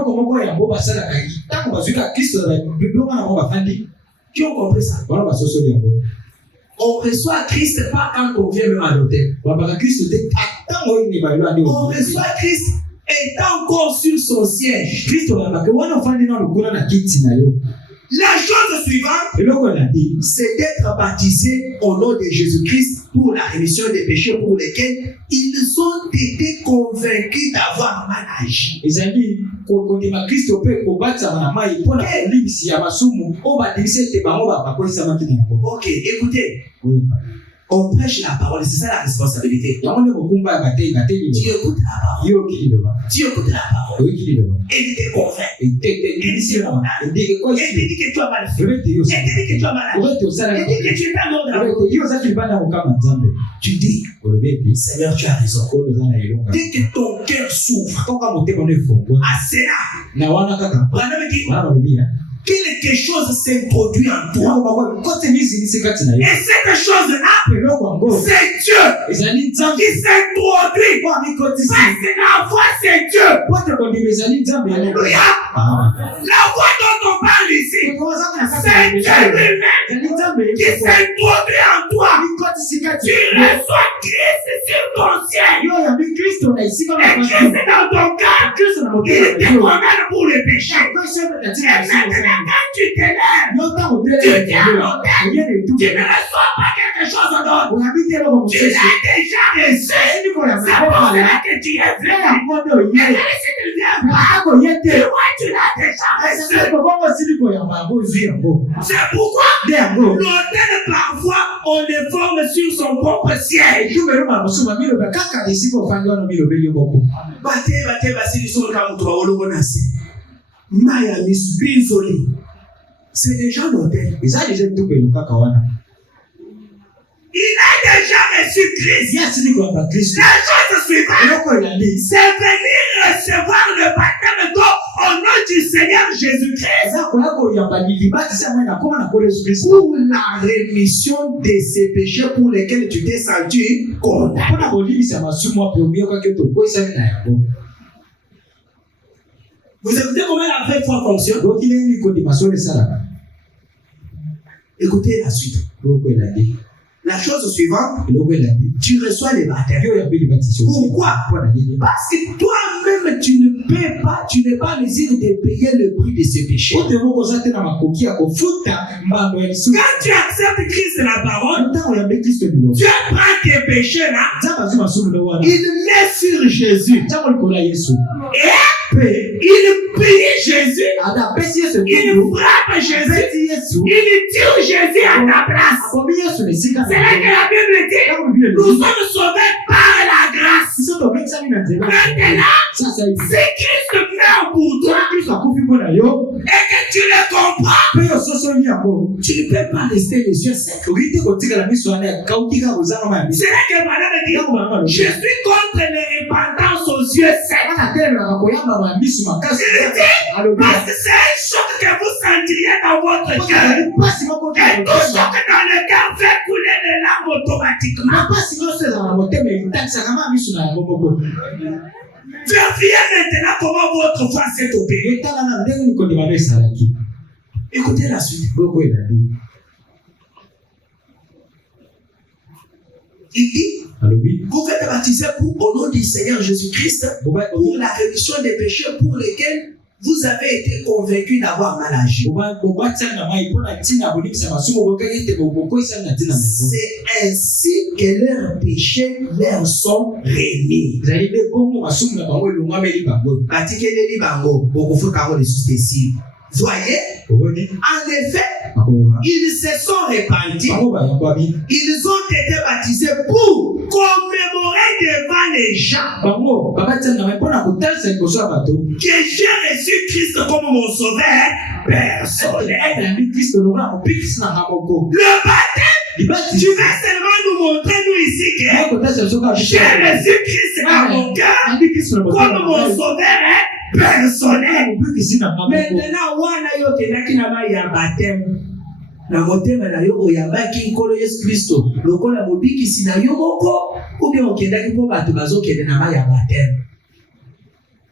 qui ont compris ça? On reçoit Christ pas quand on vient même à l'hôtel. On reçoit Christ étant encore sur son siège. La chose suivante, c'est d'être baptisé au nom de Jésus-Christ pour la rémission des péchés pour lesquels ils ont été convaincus d'avoir mal agi. Ok, écoutez. On prêche la parole, c'est ça la responsabilité. Tu écoutes la parole. Tu écoutes la parole. Et il te convainc. Il te dit que tu as mal fait. Il te dit que tu as mal agi. Il dit que tu es pas mort. Tu dis, Seigneur, tu as raison. Dès que ton cœur s'ouvre à cela, quelque chose s'introduit en toi. Et cette chose-là, c'est Dieu qui s'introduit. Parce que la voix, c'est Dieu. Alléluia. La voix dont on parle ici, c'est Dieu lui-même qui s'introduit en toi. Tu reçois Christ sur ton ciel. Et Christ est dans ton cœur. Il te condamne pour le péché. Et maintenant, quand tu te lèves, tu dis à l'autel, tu ne reçois pas quelque chose d'autre. Tu l'as déjà reçu. C'est pour cela que tu es venu. Et si tu ne viens pas, tu l'as déjà reçu. C'est pourquoi l'autel, parfois, on le forme sur son propre siège. C'est déjà l'autel. Il a déjà reçu Christ. La chose suivante, c'est venir recevoir le baptême d'eau au nom du Seigneur Jésus-Christ pour la rémission de ces péchés pour lesquels tu t'es senti condamné. Vous écoutez comment la vraie foi fonctionne? Écoutez la suite. La chose suivante, tu reçois les baptêmes. Pourquoi? Parce que toi-même, tu n'es pas mesure de payer le prix de ce péché. Quand tu acceptes Christ la parole, tu apprends tes péchés là, il met sur Jésus. Et il prie Jésus, il frappe Jésus, il tire Jésus à ta place. C'est là que la Bible dit, nous sommes sauvés par la grâce. Maintenant, si Christ meurt pour toi et que tu le comprends, tu ne peux pas rester les yeux secs. C'est là que madame dit, je suis contre les repentances aux yeux secs. Parce que c'est un choc que vous sentiriez dans votre cœur. Et tout choc dans le cœur fait couler les larmes automatiquement. Vérifiez maintenant comment votre foi s'est opérée. Écoutez la suite. Il dit, vous faites baptiser au nom du Seigneur Jésus-Christ pour la rémission des péchés pour lesquels vous avez été convaincus d'avoir mal agi. C'est ainsi que leurs péchés leur sont remis. Voyez, en effet, ils se sont répandus. Ils ont été baptisés pour commémorer devant les gens que j'ai reçu Christ comme mon sauveur personnel. Le baptême, tu vas seulement nous montrer, nous ici, que j'ai reçu Christ dans mon cœur comme mon sauveur personnel. Maintenant, on a eu un baptême. na motema na yo oyambaki nkolo Yesu Kristo lokola mobikisi na yo moko ou bien okendaki mpo bato bazokende na mai ya bateme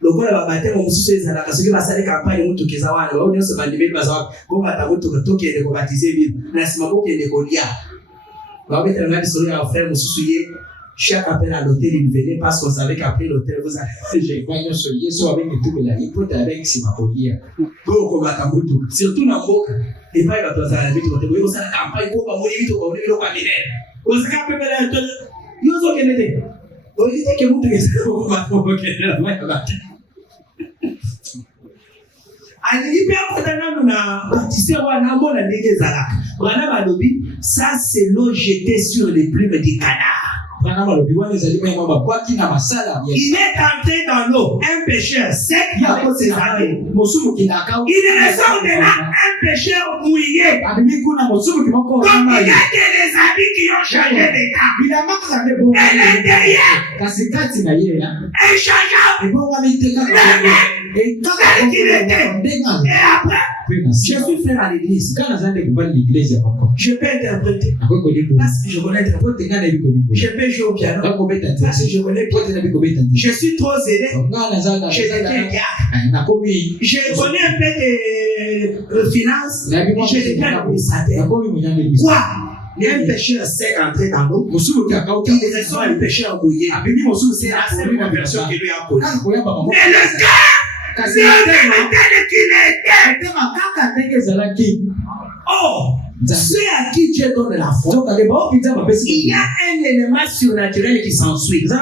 lokola babateme mosusu ezalaka soki basali kampagne motuka eza wana bao nyonso bandimeli baza wapi po bata motuka tokende kobatize bino na nsima kokende kolia babetela nga lisolo ya frère mosusu ye chaque appel à l'hôtel il venait parce qu'on savait qu'après l'hôtel vous allez j'ai pas nyonso yesu avec tout la hypothèse avec nsima kolia po kobata motuka surtout na mboka epai bato bazala na bitu kote boye osala campagne po bamoni bitu bamoni biloko ya minene osaka pepele ya tole yo ozokende te oyite ke mutu esala kokobata okende na mai ya bateme alingi pe akota nano na baptiste wana mona ndenge ezalaka wana balobi ça c'est l'eau jetée sur les plumes du canard. Il est entré dans l'eau, un pécheur sec avec ses amis. Il ressort de là un pécheur mouillé. Donc il y a que les habits qui ont changé d'état. Et l'intérieur inchangeable. Tel qu'il était. Et après, je suis frère à l'église. Je peux interpréter. Parce que je connais interpréter. Je peux jouer au piano. Parce que je connais bien. Je suis trop zélé. Je connais un peu de finance. Je deviens administrateur. Quoi? Il y a un pécheur sec entré dans l'eau. Il ressort un pécheur mouillé. C'est la seule version qui lui a posée. Mais le gars, c'est le tel qu'il était. Oh! Ceux à qui Dieu donne la foi, il y a un élément surnaturel qui s'ensuit. C'est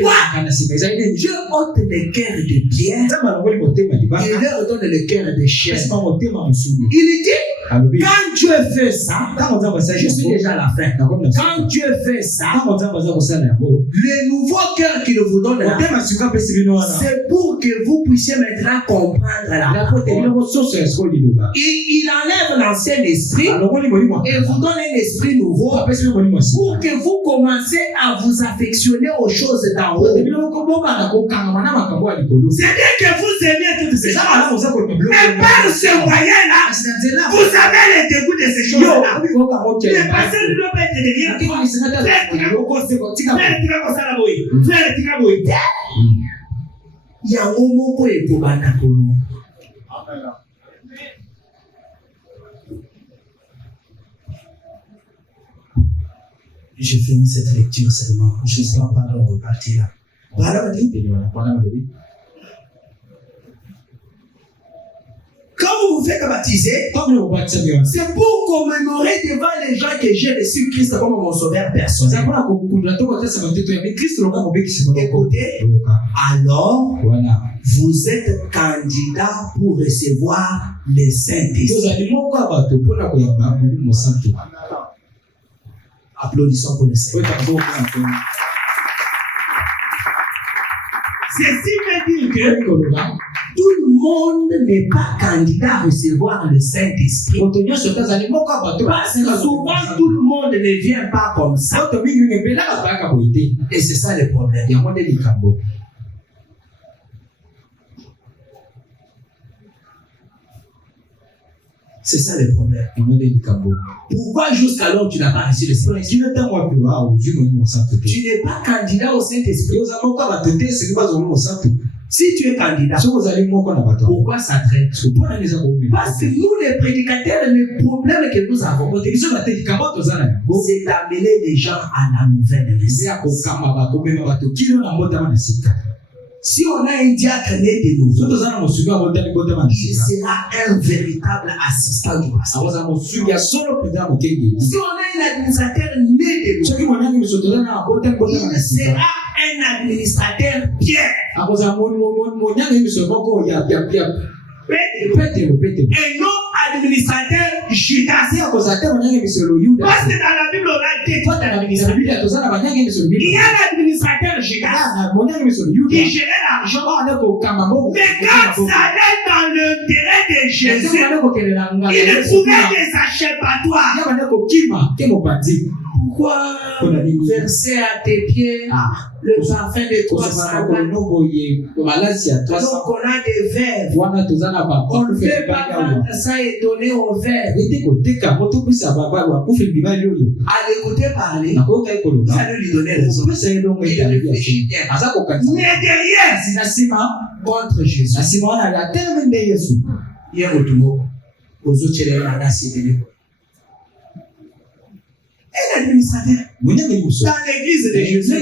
quoi? Dieu ôte le cœur de pierre et leur donne le cœur de chair. Il dit, quand Dieu fait ça, je suis déjà à la fin. Quand Dieu fait ça, le nouveau cœur qu'il vous donne là, c'est pour que vous puissiez maintenant comprendre la foi. Il enlève l'ancien esprit et vous donne un esprit nouveau pour que vous commencez à vous affectionner aux choses d'en haut. C'est-à-dire que vous aimez toutes ces choses. Mais par ce moyen-là, vous avez le dégoût de ces choses-là. Les personnes ne peuvent être derrière toi. Il y a un moment où il faut battre. Je finis cette lecture seulement. Je ne sais pas par où repartir là. Quand vous vous faites baptiser, c'est pour commémorer devant les gens que j'ai reçu Christ comme mon sauveur personnel. Écoutez, alors vous êtes candidat pour recevoir les Saint-Esprit. Applaudissons pour le Seigneur. Ceci veut dire que tout le monde n'est pas candidat à recevoir le Saint-Esprit. Parce que souvent, tout le monde ne vient pas comme ça. Et c'est ça le problème. C'est ça le problème. Pourquoi jusqu'alors tu n'as pas reçu le Saint-Esprit? Tu n'es pas candidat au Saint-Esprit. Si tu es candidat, pourquoi ça traite? Parce que nous, les prédicateurs, le problème que nous avons, c'est d'amener les gens à la nouvelle naissance. Si on a un diacre né de nouveau, il sera un véritable assistant du pasteur. Si on a un administrateur né de nouveau, il sera un administrateur Pierre. Et non administrateur Judas. Parce que dans la Bible, on a dit il y a l'administrateur Judas qui gérait l'argent. Mais quand ça allait dans le terrain de Jésus, il trouvait des échappatoires. Pourquoi verser à tes pieds le parfum de 300 balles? Donc on a des verres. On ne fait pas vendre ça et donner au verre. À l'écouter parler, ça ne lui donner raison. Il réfléchit bien. Mais derrière, contre Jésus, il y a un un administrateur dans l'église de Jésus.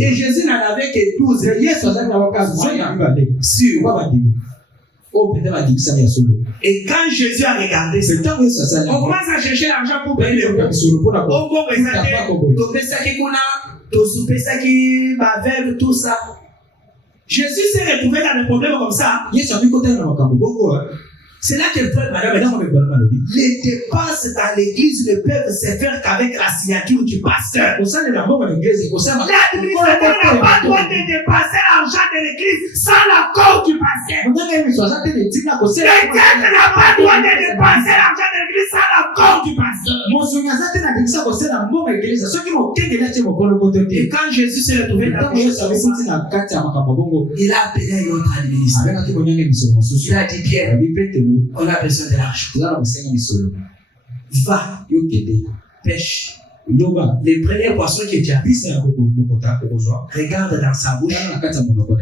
Et Jésus n'en avait que 12. Et quand Jésus a regardé ça, on commence à chercher l'argent pour payer les pauvres. Tout ça. Jésus s'est retrouvé dans des problèmes comme ça. C'est là que le peuple, les dépenses dans l'église ne peuvent se faire qu'avec la signature du pasteur. L'administrateur n'a pas le droit de dépenser l'argent de l'église sans l'accord du pasteur. Le diable n'a pas le droit de dépenser l'argent de l'église sans l'accord du pasteur. Et quand Jésus s'est retrouvé dans l'église, il a appelé un autre administrateur. Il a dit Pierre, on a besoin de l'argent. Va, pêche. Les premiers poissons qui étaient à regarde dans sa bouche.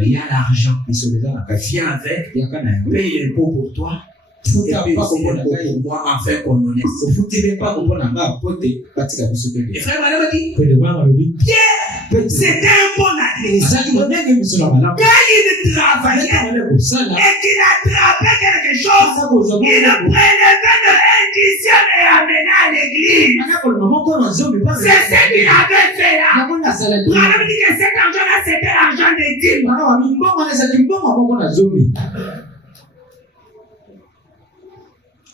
Il y a l'argent. Viens avec, paye l'impôt pour toi. Et paye l'impôt pour moi afin qu'on nous laisse. Et frère Madame dit Pierre, c'était un bon administrateur. Quand il travaillait et qu'il attrapait quelque chose, il le prélevait de l'indiciel et amenait à l'église. C'est ce qu'il avait fait là. Madame dit que cet argent-là, c'était l'argent des dîmes.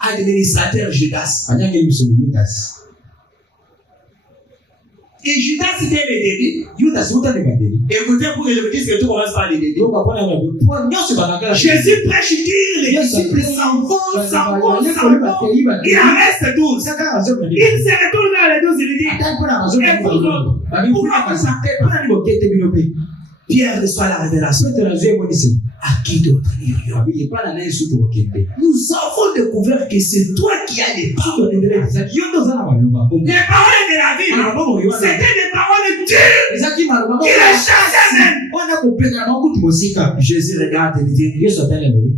Administrateur Judas. Et Judas c'était le début. Écoutez pour que je vous dise que tout commence par les débuts. Jésus prêche, il dit les disciples s'en vont. Il en reste 12. Il se retourne vers les 12 et il dit Pierre reçoit la révélation. À qui d'autre irions? Nous avons découvert que c'est toi qui as les paroles. Les paroles de la Bible, c'était des paroles dures qui les chassaient même. Jésus regarde et dit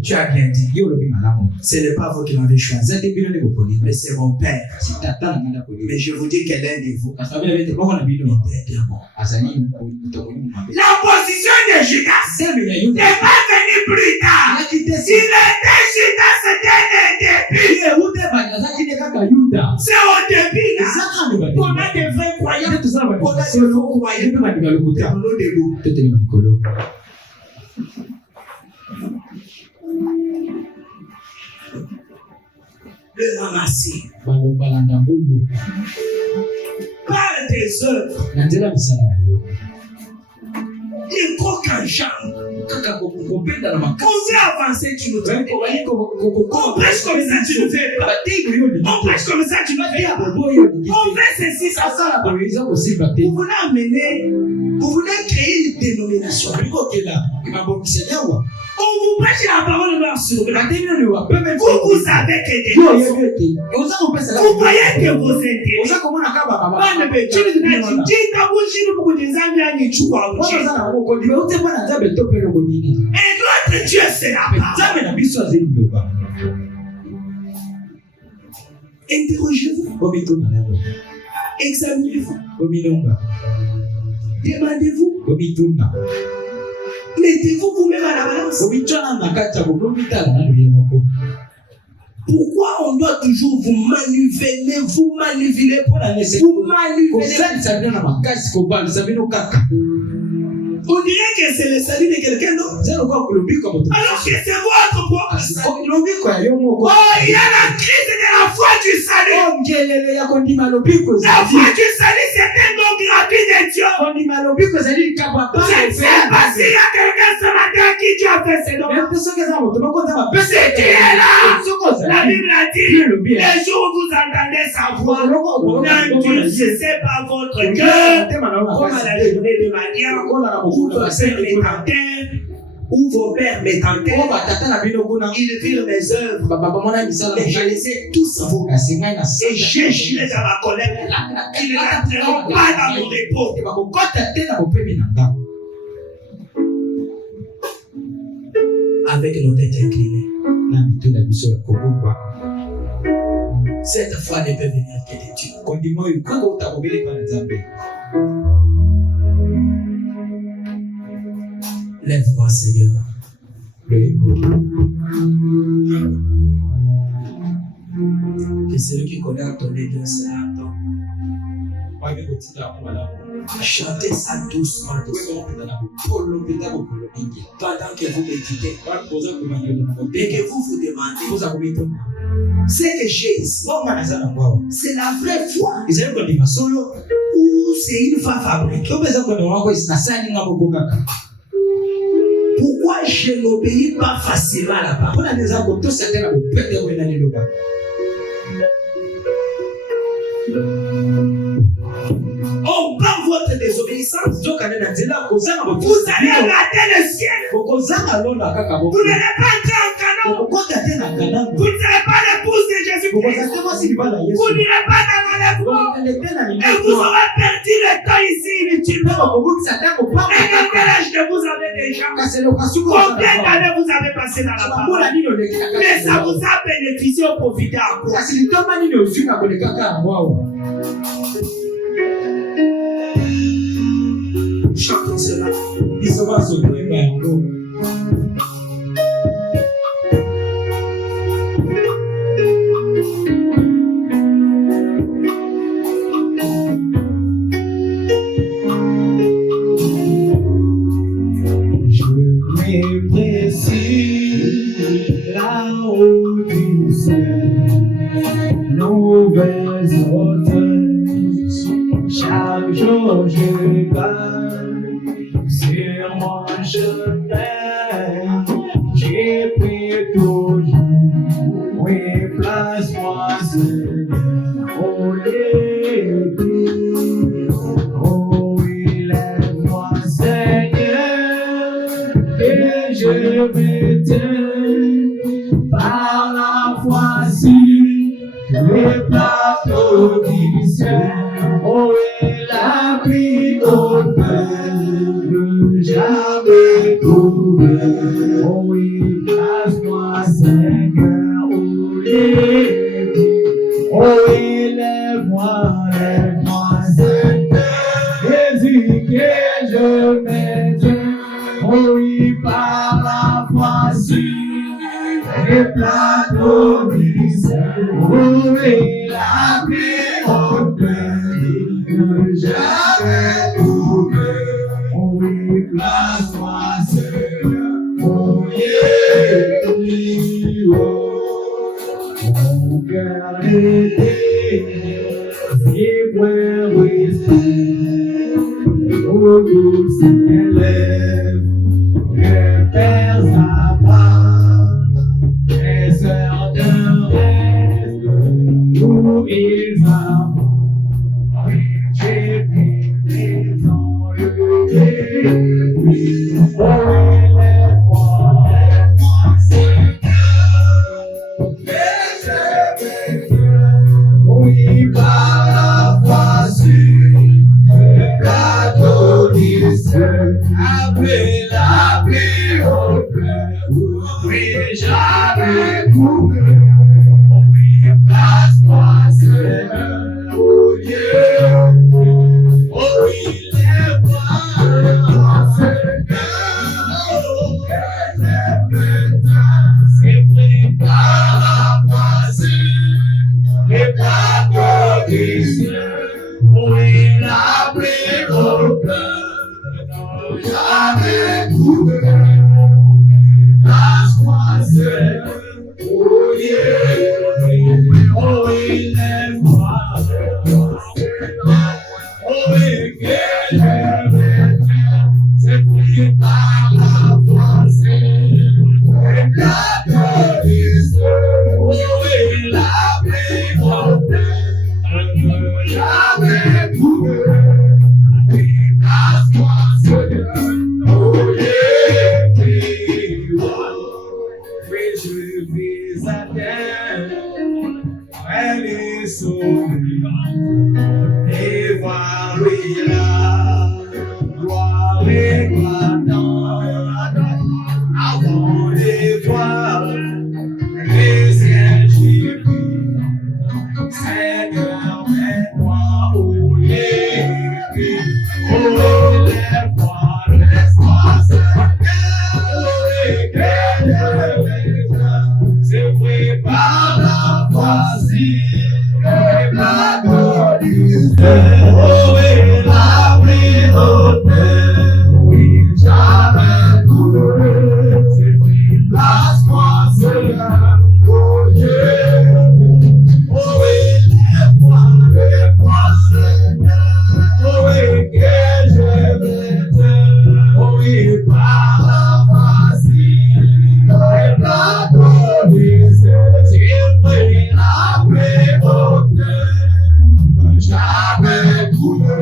tu as bien dit. Ce n'est pas vous qui m'avez choisi, mais c'est mon Père. Mais je vous dis que l'un de vous est la position de Judas n'est pas venue plus tard. Il était Judas, c'était le début. C'est au début là qu'on a des vrais croyants, qu'on a des faux croyants. Nous debout. Le ramasser par tes œuvres. Il croque en jambe. On veut avancer, tu nous fais. On prêche comme ça, tu nous fais pas. On prêche comme ça, tu nous fais pas. On fait ceci, ça. Vous voulez créer une dénomination. On vous prêche la parole de sur vous. Vous savez que des choses. Vous voyez que vous êtes. Et notre Dieu, c'est la parole. Interrogez-vous. Examinez-vous. Demandez-vous. Mettez-vous vous-même à la balance. Pourquoi on doit toujours vous manipuler, vous manipuler pour la nécessité? Vous manipuler. On dirait que c'est le salut de quelqu'un d'autre. Alors que c'est votre propre salut. Oh, il y a la crise de la foi du salut. La foi du salut, c'est un don gratuit de Dieu. Je ne sais pas s'il y a quelqu'un ce matin qui Dieu a fait ce don. C'est qui est là. la Bible a dit, les jours où vous entendez sa voix, n'endurcissez pas votre cœur, comme à la journée de Madian, où vos pères les tentèrent, où vos pères me tentèrent, ils virent mes œuvres, et je les ai tous vos, et j'ai juré dans ma colère, qu'ils n'entreront pas dans mon repos. Avec nos têtes inclinées. Cette foi ne peut venir que de Dieu. Lève-moi, Seigneur. Que celui qui connaît entonner bien cela entend. Chantez ça doucement, pendant que vous méditez et que vous vous demandez ce que j'ai ici, c'est la vraie foi ou c'est une foi fabriquée? Pourquoi je n'obéis pas facilement à la parole? Oh, par votre désobéissance, vous allez rater le ciel. Vous n'allez pas entrer en Canaan. Vous ne serez pas l'épouse de Jésus-Christ. Vous n'irez pas dans l'enlèvement. Et vous aurez perdu le temps ici inutilement. Et quel âge que vous avez déjà? Combien d'années vous avez passé dans la parole? Mais ça vous a bénéficié au profiter à quoi? Chantons cela. Je m'apprécie là-haut du ciel, nouvelles hauteurs, chaque jour je gagne sur mon chemin, j'ai pris toujours, oui, place-moi Seigneur, au lieu oh oui, lève-moi Seigneur, et je m'éteins par la foi sur les plateaux du ciel. Oh, et la pluie au peuple, jamais trouvé. Oh, oui, place-moi Seigneur, au lieu. Oh, élève-moi Seigneur, Jésus que je m'aime. Oh, oui, par la foi sur les plateaux du ciel. Oh, et la pluie au peuple, jamais trouvé. Oh, oui, place-moi Seigneur, oh, yeah, mon cœur est plein d'esprit, oh, douce élève, que Père Zappa, les sœurs de rêve, où ils avancent, j'ai pris les enlevés, oh, élève-moi, oui, par la foi sur le plateau du ciel, après la pluie au peuple, oui, j'avais coupé, oui, place-moi Seigneur, oh Dieu, oh oui, lève-moi Seigneur, oh c'est pris par la foi sur les plateaux du ciel, oui, la pluie au peuple, jamais coupé, place-moi Seigneur, oh yeah, oh oui, lève-moi, oh oui, que je m'aime, c'est pris par la foi, les plateaux du ciel, oh oui, Elle est sauvée, et voir la gloire éclatante avant l'étoile, les ciels gémis. Seigneur, mets-moi au lit, oh, lève-moi l'espace, c'est vrai par la facile, et la colise, oh, et l'abri hôtel, oui, jamais coulé, c'est vrai, place-moi, Seigneur, oh Dieu. Oh oui, lève-moi, Seigneur, oh oui, que je m'éteins, oh oui, par la facile, et la colise, s'il prie la paix au cœur, jamais coulé,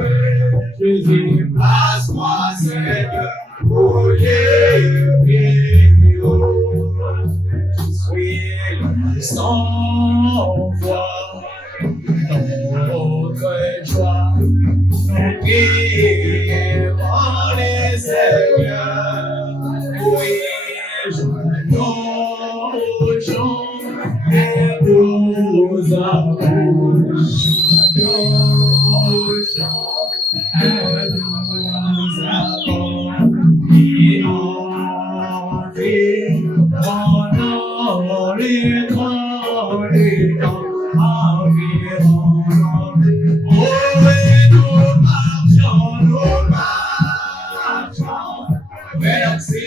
Jésus, place-moi, Seigneur, oh yeah, oh, je suis sans voix, notre joie, nous prions les seigneurs, oui, je nos gens et nous approchons, nos gens et nous approchons, et on les environ, oh, et nous marchons, merci.